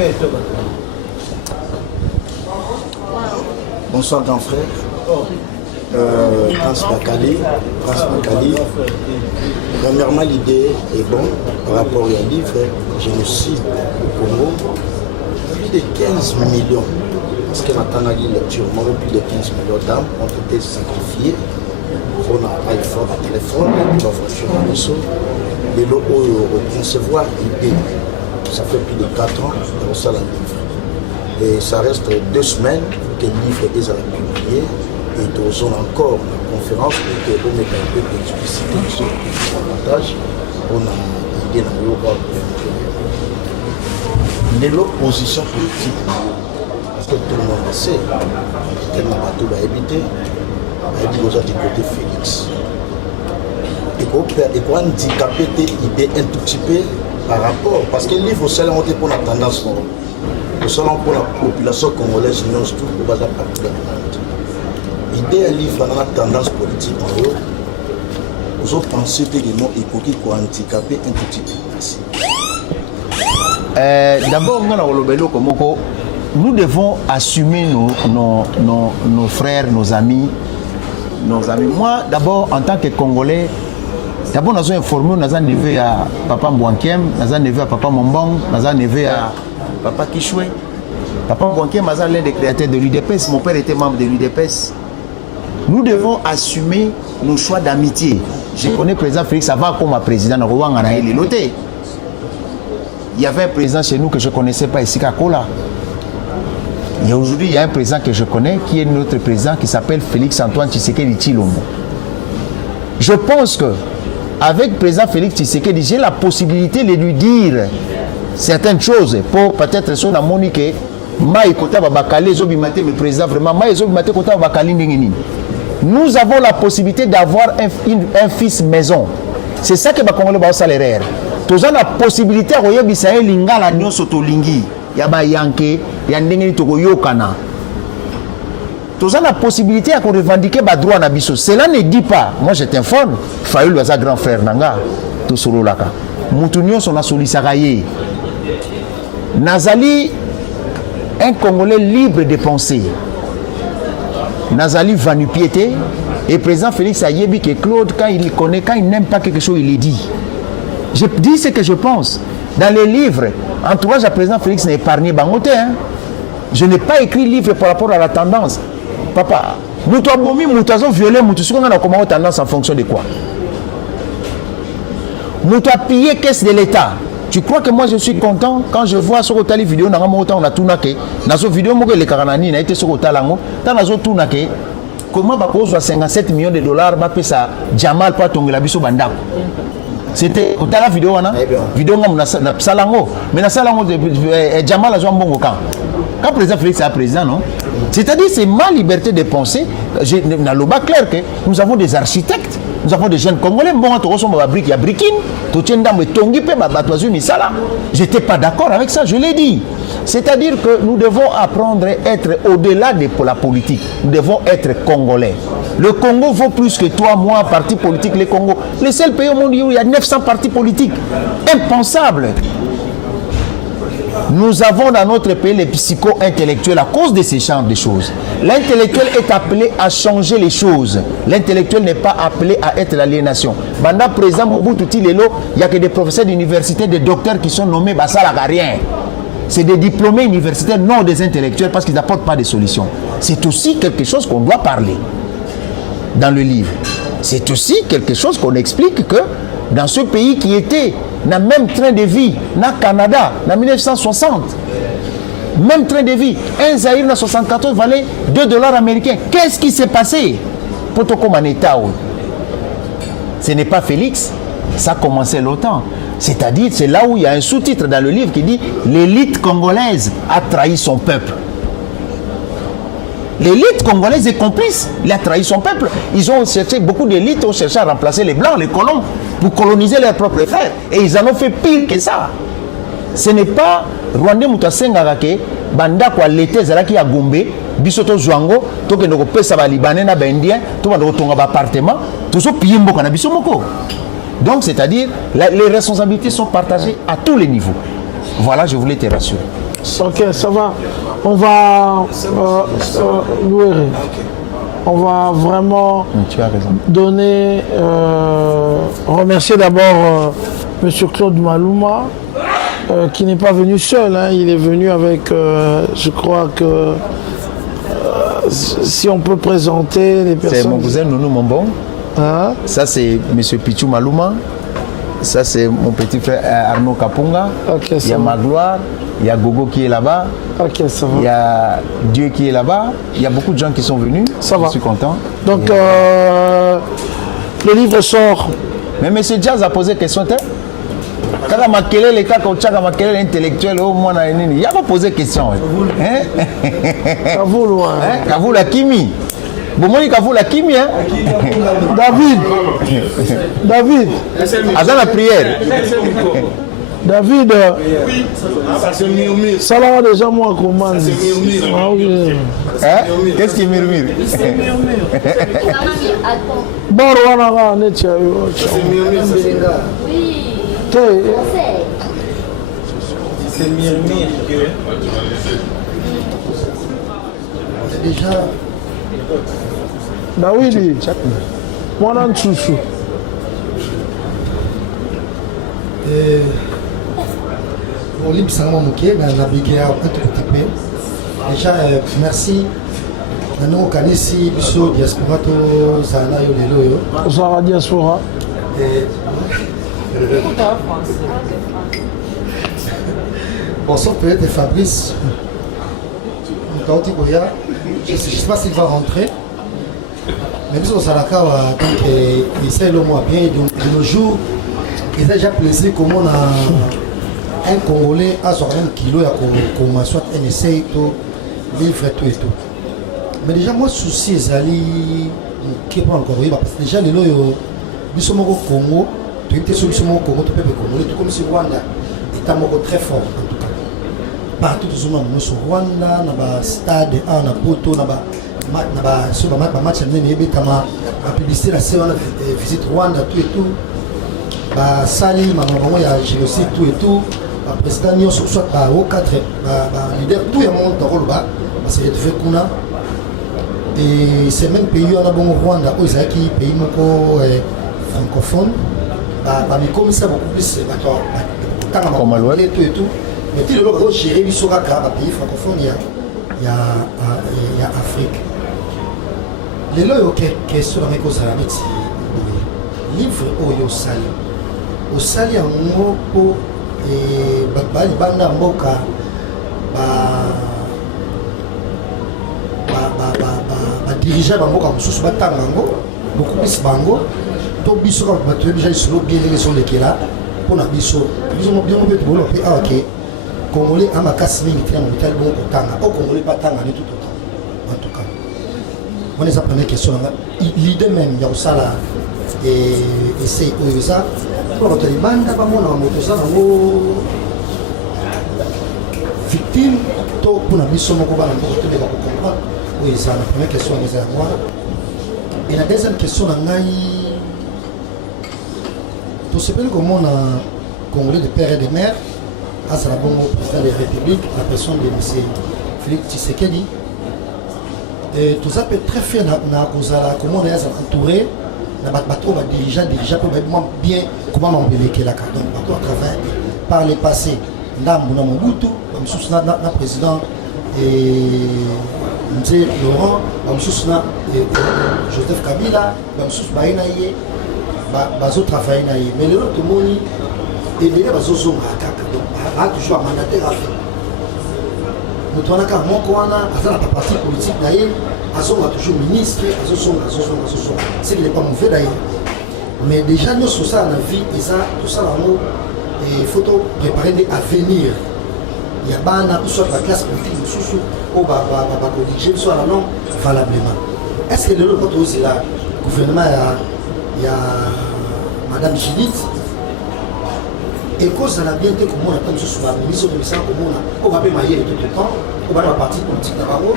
Bonsoir grand frère. Prince Bakali. Premièrement, l'idée est bonne par rapport à un livre, génocide au Congo. Plus de 15 millions, parce que maintenant, la lecture, plus de 15 millions d'âmes ont été sacrifiées. On a iPhone, téléphone, la voiture en dessous. Et là, on concevoir l'idée. Ça fait plus de 4 ans qu'on a le livre. Et ça reste 2 semaines que le livre est à la publier. et tous encore la conférence pour que vous mettez un peu d'explicité sur davantage on a idée dans l'Europe. Mais l'opposition politique, parce que tout le monde le sait, tellement bateau va éviter, va éviter du côté Félix. Et qu'on handicapé idée un tout petit peu par rapport, parce que le livre c'est là pour la tendance, pour la population congolaise, nous tout le bazar partout dans le monde. L'idée un livre dans la tendance politique, vous pensez que les mots hypocrites pour handicaper un tout petit peu. Merci. D'abord, nous devons assumer nos frères, nos amis. Moi, d'abord, en tant que Congolais, d'abord, nous avons informé, nous avons nevé à Papa Mbouankiem, nous avons nevé à Papa Mombong, nous avons nevé à Papa Kishwe. Papa Mbouankiem, nous avons l'un des créateurs de l'UDPS. Mon père était membre de l'UDPS. Nous devons assumer nos choix d'amitié. Je connais le président Félix avant comme président de Rwanda. Il y avait un président chez nous que je ne connaissais pas ici, Kakola. Et aujourd'hui, il y a un président que je connais qui est notre président qui s'appelle Félix Antoine Tshisekedi Tshilombo. Je pense que avec le président Félix Tshisekedi, j'ai la possibilité de lui dire certaines choses pour peut-être son amonique. Nous avons la possibilité d'avoir un fils maison. C'est ça que les Congolais ont salaire. Nous avons la possibilité de faire un lingala nyonso to lingi. Yaba yanke, yandengeni to yokana. Nous avons la possibilité de revendiquer les droits na biso. Cela ne dit pas, moi je t'informe, Fayoul was grand frère nanga, to solo laka. Mutu nyonso na solisaka ye. Nazali un Congolais libre de penser. Nazali vanu piété et le président Félix a dit que Claude, quand il connaît, quand il n'aime pas quelque chose, il le dit. Je dis ce que je pense. Dans les livres, entourage à président Félix n'est épargné Bangote. Je n'ai pas écrit livre par rapport à la tendance. Papa, nous avons violé, nous avons tendance en fonction de quoi? Nous avons pillé caisse de l'État. Tu crois que moi je suis content quand je vois sur les vidéos on a tout naqué dans cette vidéo moi les caranani n'a été sur talango dans la tout naqué comment va cause 57 millions de dollars va payer ça Jamal pas tomber la biso bandako c'était au la vidéo on a vidéo na salango mais na salango Jamal a joué un bon quand président Félix est président non c'est-à-dire c'est ma liberté de penser dans le bas clair que nous avons des architectes. Nous avons des jeunes Congolais, bon, il y a Brikin, je n'étais pas d'accord avec ça, je l'ai dit. C'est-à-dire que nous devons apprendre à être au-delà de la politique. Nous devons être Congolais. Le Congo vaut plus que toi, moi, parti politique, les Congo. Le seul pays au monde où il y a 900 partis politiques. Impensable. Nous avons dans notre pays les psycho-intellectuels à cause de ces genres de choses. L'intellectuel est appelé à changer les choses. L'intellectuel n'est pas appelé à être l'aliénation. Banda présent, il n'y a que des professeurs d'université, des docteurs qui sont nommés à rien. C'est des diplômés universitaires, non des intellectuels, parce qu'ils n'apportent pas de solutions. C'est aussi quelque chose qu'on doit parler dans le livre. C'est aussi quelque chose qu'on explique que dans ce pays qui était dans le même train de vie, dans le Canada, en 1960, même train de vie, un Zaïre en 1974 valait $2 américains. Qu'est-ce qui s'est passé pour tout comme un État? Ce n'est pas Félix, ça a commencé longtemps. C'est-à-dire, c'est là où il y a un sous-titre dans le livre qui dit « L'élite congolaise a trahi son peuple ». L'élite congolaise est complice, il a trahi son peuple. Ils ont cherché, beaucoup d'élites ont cherché à remplacer les Blancs, les colons, pour coloniser leurs propres frères. Et ils en ont fait pire que ça. Ce n'est pas Rwanda Moutasenga ke banda kwa l'été zalaki ya Gombe, bisoto Zwango, to ke ndoko pesa ba Libanais na ba Indien, to ba ndoko tonga ba appartement, to so piyembo kana biso moko. Donc c'est-à-dire les responsabilités sont partagées à tous les niveaux. Voilà, je voulais te rassurer. Ok, ça va. On va on va vraiment donner, remercier d'abord M. Claude Malouma, qui n'est pas venu seul, hein. Il est venu avec, je crois que, si on peut présenter les personnes... C'est mon cousin Nounou Mombong, hein? Ça c'est M. Pichou Malouma, ça c'est mon petit frère Arnaud Kapunga, okay, il y a Magloire, il y a Gogo qui est là-bas, okay, il y a Dieu qui est là-bas, il y a beaucoup de gens qui sont venus. Ça va. Je suis content. Donc, le livre sort. Mais M. Jazz a posé question. Quand Makele, les cas comme Tchaka Makele, l'intellectuel, au moins, il n'y a pas posé question. Kavoul, ouais. Kavoul Akimi. Bomoni Kavoul Akimi, hein? David. Avant la prière. David. Oui, ça se murmure. Ça là, déjà, moi, comment? Ça se murmure. Ah oui. Qu'est-ce qui murmure? Bon, on a un étier. Oui. C'est murmure que Déjà, David, moi, on a un chouchou. pour l'Ibsama Mouké, on a bigué un tout petit peu. Déjà, merci. Nous, on a ici, Bisso, Diaspora, Zana, Yolelo. Zara Diaspora. Bon, sauf peut-être Fabrice. Je ne sais pas s'il va rentrer. Mais Bisso Salaka, donc, il sait le mois bien. Donc, de nos jours, il a déjà plaisir comment on a un Congolais à 1 kilo, comme soit un essai, tout, livre tout et tout. Mais déjà, moi, souci, Zali, qui est pas encore, parce que déjà, les lois, ils sont au Congo, tu es sur le Congo, tu peux Congolais, tout comme si Rwanda est un mot très fort, en tout cas. Partout, tout le monde, sur Rwanda, dans le stade, dans le poteau, dans le match, la publicité, la visite Rwanda, tout et tout. Sali, il y a génocide, tout et tout. Le président, soit au 4, leader, tout le monde dans le bas, parce qu'il est fait qu'on a. Et ces mêmes pays, on a bon Rwanda, où il y a qui pays francophone, mais comme ça, beaucoup plus, comme l'Ouest, tout et tout. Mais si le lot va gérer, il sera qu'à pays francophone, il y a Afrique. Les lois, ok, question avec aux Arabes, livre au Sali. Au Sali, en gros, et Banda Moka, dirigeant bango comme sous batango beaucoup plus bango to biso comme battu déjà sur bien les sont les là pour na biso biso mo bien mo beto bolo ah ok Congolais a ma casse mingi tena mo tel bon kotanga au Congolais pas tanga ni tout autant en tout cas on les a première question l'idée même ya osala et c'est ça pour les banda ba mona mo to ça ngo victime to pour na biso mo ko ba na ko te ba ko comprendre. Oui, c'est la première question à moi. Et la deuxième question, tout ce que comment on a Congolais de père et de mère, à Sarabongo, président de la République, la personne de M. Félix Tshisekedi, et tout ça peut être très fier comment on est entouré, dirigeant, bien comment on peut les là. Donc, on travaille par le passé. Ndambu Mobutu, le président et Laurent, Joseph Kabila, bazo travailler na ye mais le tout moni et les bazo zonga kaka donc toujours mandataire à faire mutu wana kaka moko wana aza na parti politique na ye azonga toujours ministre azozonga c'est qu'il n'est pas mauvais d'ailleurs mais déjà nous sur ça na vie et ça tout ça là il faut préparer des avenirs. Il y a bana ou soit la classe politique sous au corriger soit la non valablement. Est-ce que le lot aussi là gouvernement il y a madame Judith et cause de la bienté comme on attend sur la mission de mission comme on va pas mailler tout le temps on va dans la partie politique là bango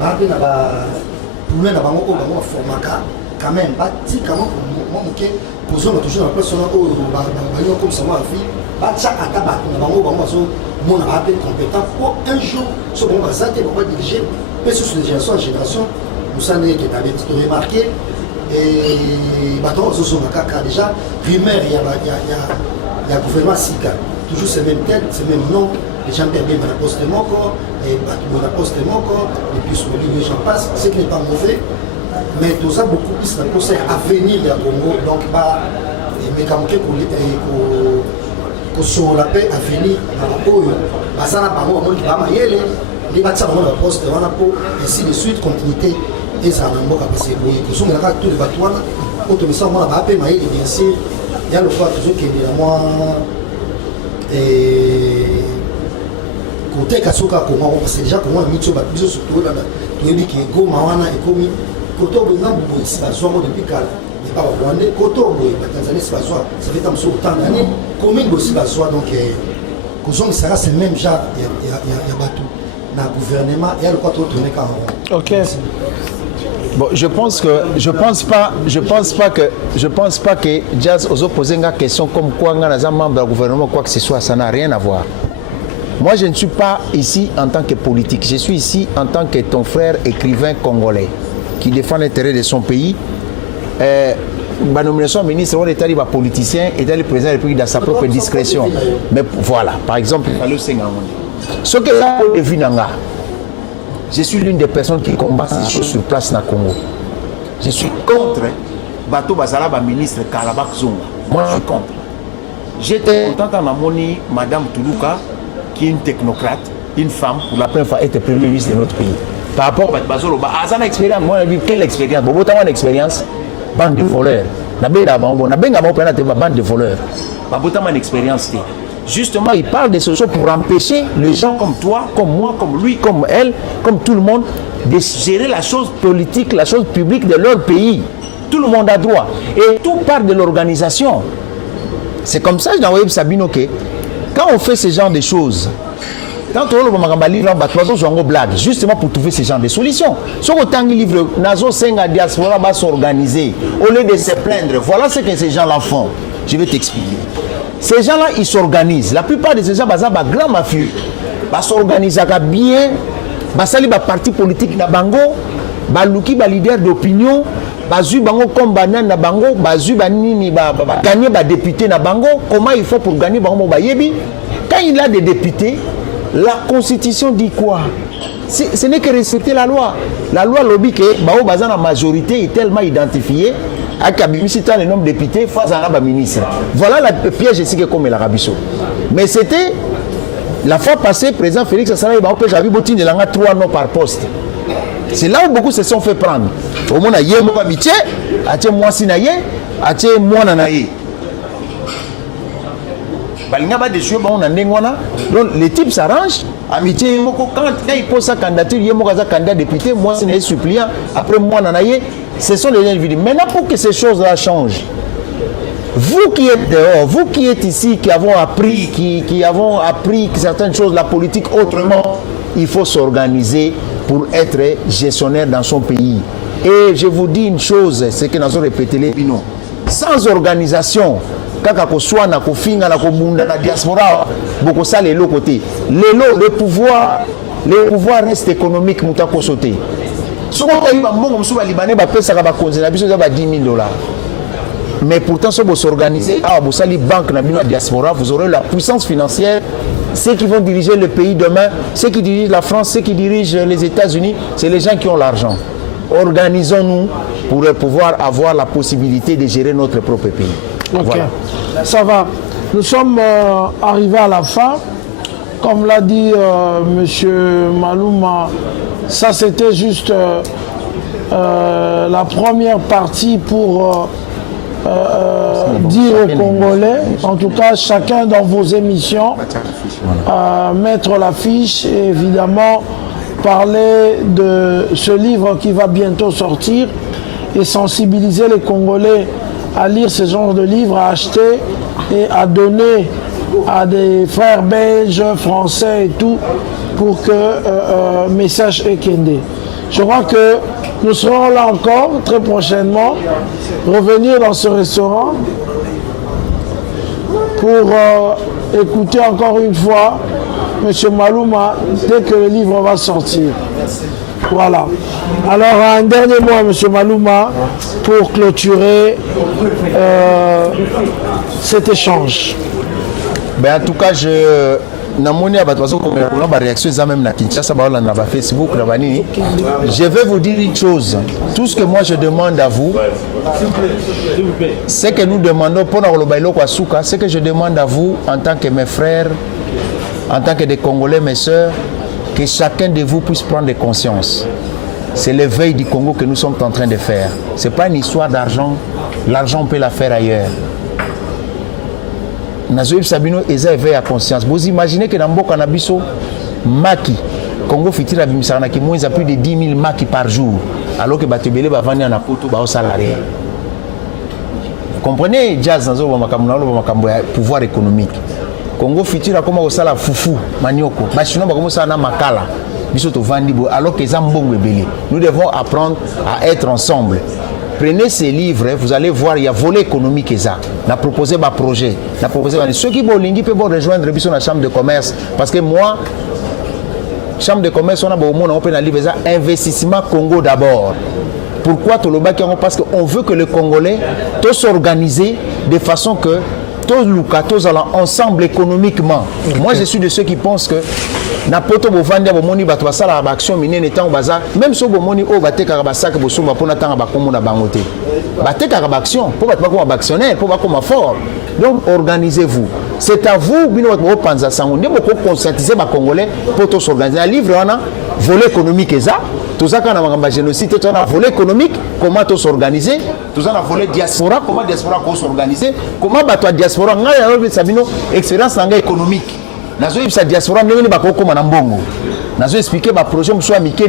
ba pe na ba pour na bango ko bango formaka quand même pas ti comment moi OK posons toujours la personne au ba comme ça moi fille ba chaque ataba na bango so mon appel compétent pour un jour ce qu'on va s'attendre on va diriger mais sur de génération en génération nous savons que tu avais remarqué et bateau sont déjà primaire il y a gouvernement Sika toujours ces mêmes têtes ces mêmes noms les gens bien la poste de mon corps et la poste de mon corps et puis sur le livre j'en passe ce qui n'est pas mauvais mais tout ça beaucoup plus un conseil à venir à Congo donc bah mais comme que pour sur la paix à venir à Oyo basana bango qui va mailler les bâtiments la poste de Wanapo ainsi de suite continuité ezala na mboka parce boye kozongela kaka to de bato wana oyo tomisa omona baape mayele bien sûr ya lokola tozokendela mwa koteka soka kongo parce déjà kongo na mitio bato biso surtout oyebana toyebi ke goma wana ekomi koto obenga boye esi bazwa ngo depuis kala epa barwandais koto boye batanzanie esi bazwa ça fait tam so autant d'année commune boye esi bazwa donc kozongisaka ce même genre ya bato na gouvernement ya lokola totoneka en Ok. Bon, je pense pas que Jazz ose poser une question comme quoi on a un membre du gouvernement quoi que ce soit, ça n'a rien à voir. Moi, je ne suis pas ici en tant que politique, je suis ici en tant que ton frère écrivain congolais qui défend l'intérêt de son pays. Ma nomination ministre, on est allé politicien et le président de la République dans sa propre discrétion. Mais voilà, par exemple, ce que là, je suis l'une des personnes qui combat ces choses sur place dans le Congo. Je suis contre Bato Bazala, ministre Kalabak Zonga. Moi, je suis contre. J'étais content en amoni Madame Toulouka, qui est une technocrate, une femme, pour la première fois, être premier ministre de notre pays. Par rapport à Bazolo, à sa expérience, moi, j'ai vu quelle expérience. Bobo, t'as une expérience, bande de voleurs. N'a pas bande de voleurs. Bobo, t'as une expérience. Justement, il parle de ce choses pour empêcher les gens comme toi, comme moi, comme lui, comme elle, comme tout le monde, de gérer la chose politique, la chose publique de leur pays. Tout le monde a droit. Et tout part de l'organisation. C'est comme ça que j'ai envoyé Sabino que quand on fait ce genre de choses, quand on blague, justement pour trouver ce genre de solutions. Si on a un livre, Nazo Senga Diaspora va s'organiser au lieu de se plaindre. Voilà ce que ces gens-là font. Je vais t'expliquer. Ces gens-là, ils s'organisent. La plupart de ces gens, ils sont grands mafieux. Ils s'organisent bien. Ils sont parti politique, ils sont leader d'opinion. Ils sont combat na bango. Ils sont gagner des députés na bango. Comment il faut pour gagner bango? Quand il a des députés, la constitution dit quoi? Ce n'est que respecter la loi. La loi lobby que la majorité est tellement identifiée. Le nombre de députés face à la ministre. Voilà le piège ici comme l'Arabie Saoudite. Mais c'était la fois passée, le président Félix Assalaï j'avais botti de 3 noms par poste. C'est là où beaucoup se sont fait prendre. Au moins, il y a un amitié, il y a moi sinaye, il y a moi nanaye. Donc les types s'arrangent. Amitié, quand il pose sa candidature, il y a un candidat député, moi c'est suppliant, après moi nanaye. Ce sont les individus. Maintenant, pour que ces choses-là changent, vous qui êtes dehors, vous qui êtes ici, qui avons appris, qui avons appris certaines choses, la politique autrement, il faut s'organiser pour être gestionnaire dans son pays. Et je vous dis une chose, c'est que nous avons répété les binômes. Sans organisation, quand soit na kofinga na kobunda na diaspora, beaucoup ça les lots côté. Le pouvoir reste économique, moutako sauté. Mais pourtant, si vous s'organisez, vous allez banque dans la diaspora, vous aurez la puissance financière. Ceux qui vont diriger le pays demain, ceux qui dirigent la France, ceux qui dirigent les États-Unis, c'est les gens qui ont l'argent. Organisons-nous pour pouvoir avoir la possibilité de gérer notre propre pays. Ok, voilà. Ça va. Nous sommes arrivés à la fin. Comme l'a dit M. Malouma, ça c'était juste la première partie pour dire aux Congolais, en tout cas chacun dans vos émissions, mettre l'affiche et évidemment parler de ce livre qui va bientôt sortir et sensibiliser les Congolais à lire ce genre de livre, à acheter et à donner à des frères belges, français et tout, pour que message est kendé. Je crois que nous serons là encore très prochainement, revenir dans ce restaurant pour écouter encore une fois M. Malouma dès que le livre va sortir. Voilà. Alors un dernier mot à M. Malouma pour clôturer cet échange. Ben, en tout cas, je vais vous dire une chose. Tout ce que moi je demande à vous, c'est que nous demandons pour ce que je demande à vous en tant que mes frères, en tant que des Congolais, mes sœurs, que chacun de vous puisse prendre conscience. c'est l'éveil du Congo que nous sommes en train de faire. Ce n'est pas une histoire d'argent. L'argent, on peut la faire ailleurs. Nazoïb Sabino, ils éveillent à conscience. Vous imaginez que dans Mboka Nabiso, Maki, Congo Fitira Bimisarana, qui moins à plus de 10 000 Maki par jour, alors que Batebele va vendre un poto, va au salarié. Vous comprenez, Jazz, dans le pouvoir économique. Congo Fitira, comme au sala Foufou, Manioko, Machino, comme ça, Makala. Alors que nous devons apprendre à être ensemble. Prenez ces livres, vous allez voir, il y a volet économique et ça. On a proposé un projet. Ceux qui veulent rejoindre la chambre de commerce. Parce que moi, chambre de commerce, on a un livre, investissement Congo d'abord. Pourquoi tout le bas? Parce qu'on veut que les Congolais tous s'organiser de façon que tous allons ensemble économiquement. Okay. Moi, je suis de ceux qui pensent que n'importe où vendre bomoni bato basala action minene tant baza même so bomoni o bate karabasaka bosomba pona tanga bakomona bangote bate karabaction pour battre comme actionnaire pour battre comme fort. Donc organisez-vous. C'est à vous bino au panza sango ndebo ko conscientiser ba congolais pour tous s'organiser. Un livre on a volet économique et ça tout ça quand on a génocide on a volet économique comment tous s'organiser tout ça on a volet diaspora comment diaspora ko s'organiser comment bato diaspora ngai sabino expérience ngay économique. Nazo yebisa diaspora ndenge ba kokoma na mbongo. Nazo expliquer ba projet mso mike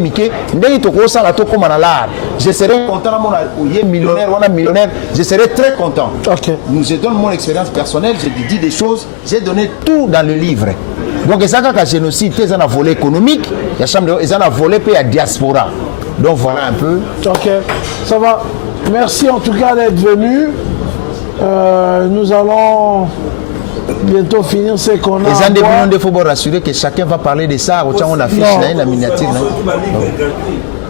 ndenge to ko sala to koma na l'art. Je serai content na mona oye millionnaire wana millionnaire, je serai très content. OK. Je donne mon expérience personnelle, j'ai dit des choses, j'ai donné tout dans le livre. Donc ça ka génocide, ça na volet économique, ya chambre ça na volet pe ya diaspora. Donc voilà un peu. OK. Ça va. Merci en tout cas d'être venu. Nous allons bientôt finir ce qu'on a. Les indépendants, il faut rassurer que chacun va parler de ça. On affiche la miniature.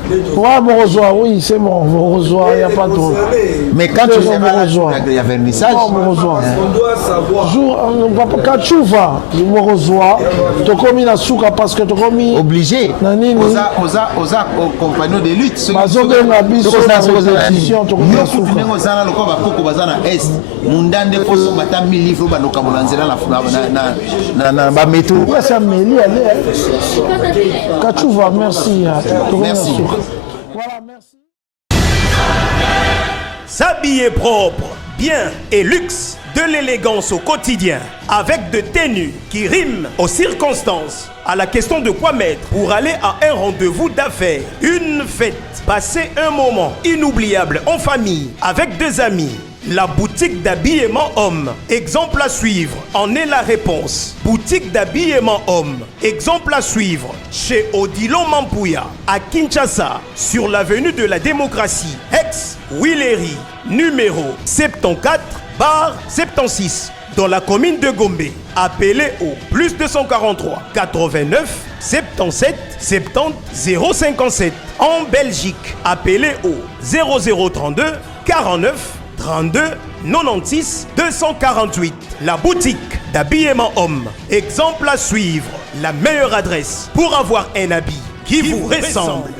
Ouais, bon reçoit, oui, c'est bon, bon reçoit, il n'y a pas trop. Mais quand tu reçois, il y a vernissage. On doit savoir. Quand tu vas, je me reçois, tu as commis la souka parce que tu as commis. Obligé. Aux compagnons de lutte. Ceux qui sont merci. Voilà, merci. S'habiller propre, bien et luxe, de l'élégance au quotidien, avec de tenues qui riment aux circonstances, à la question de quoi mettre pour aller à un rendez-vous d'affaires, une fête, passer un moment inoubliable en famille, avec des amis. La boutique d'habillement homme, exemple à suivre, en est la réponse. Boutique d'habillement homme, exemple à suivre, chez Odilon Mampouya, à Kinshasa, sur l'avenue de la démocratie, ex-Willery, numéro 74/76, dans la commune de Gombe. Appelez au plus 243 89 77 70 057. En Belgique, appelez au 0032 49 32 96 248. La boutique d'habillement homme. Exemple à suivre. La meilleure adresse pour avoir un habit qui vous ressemble.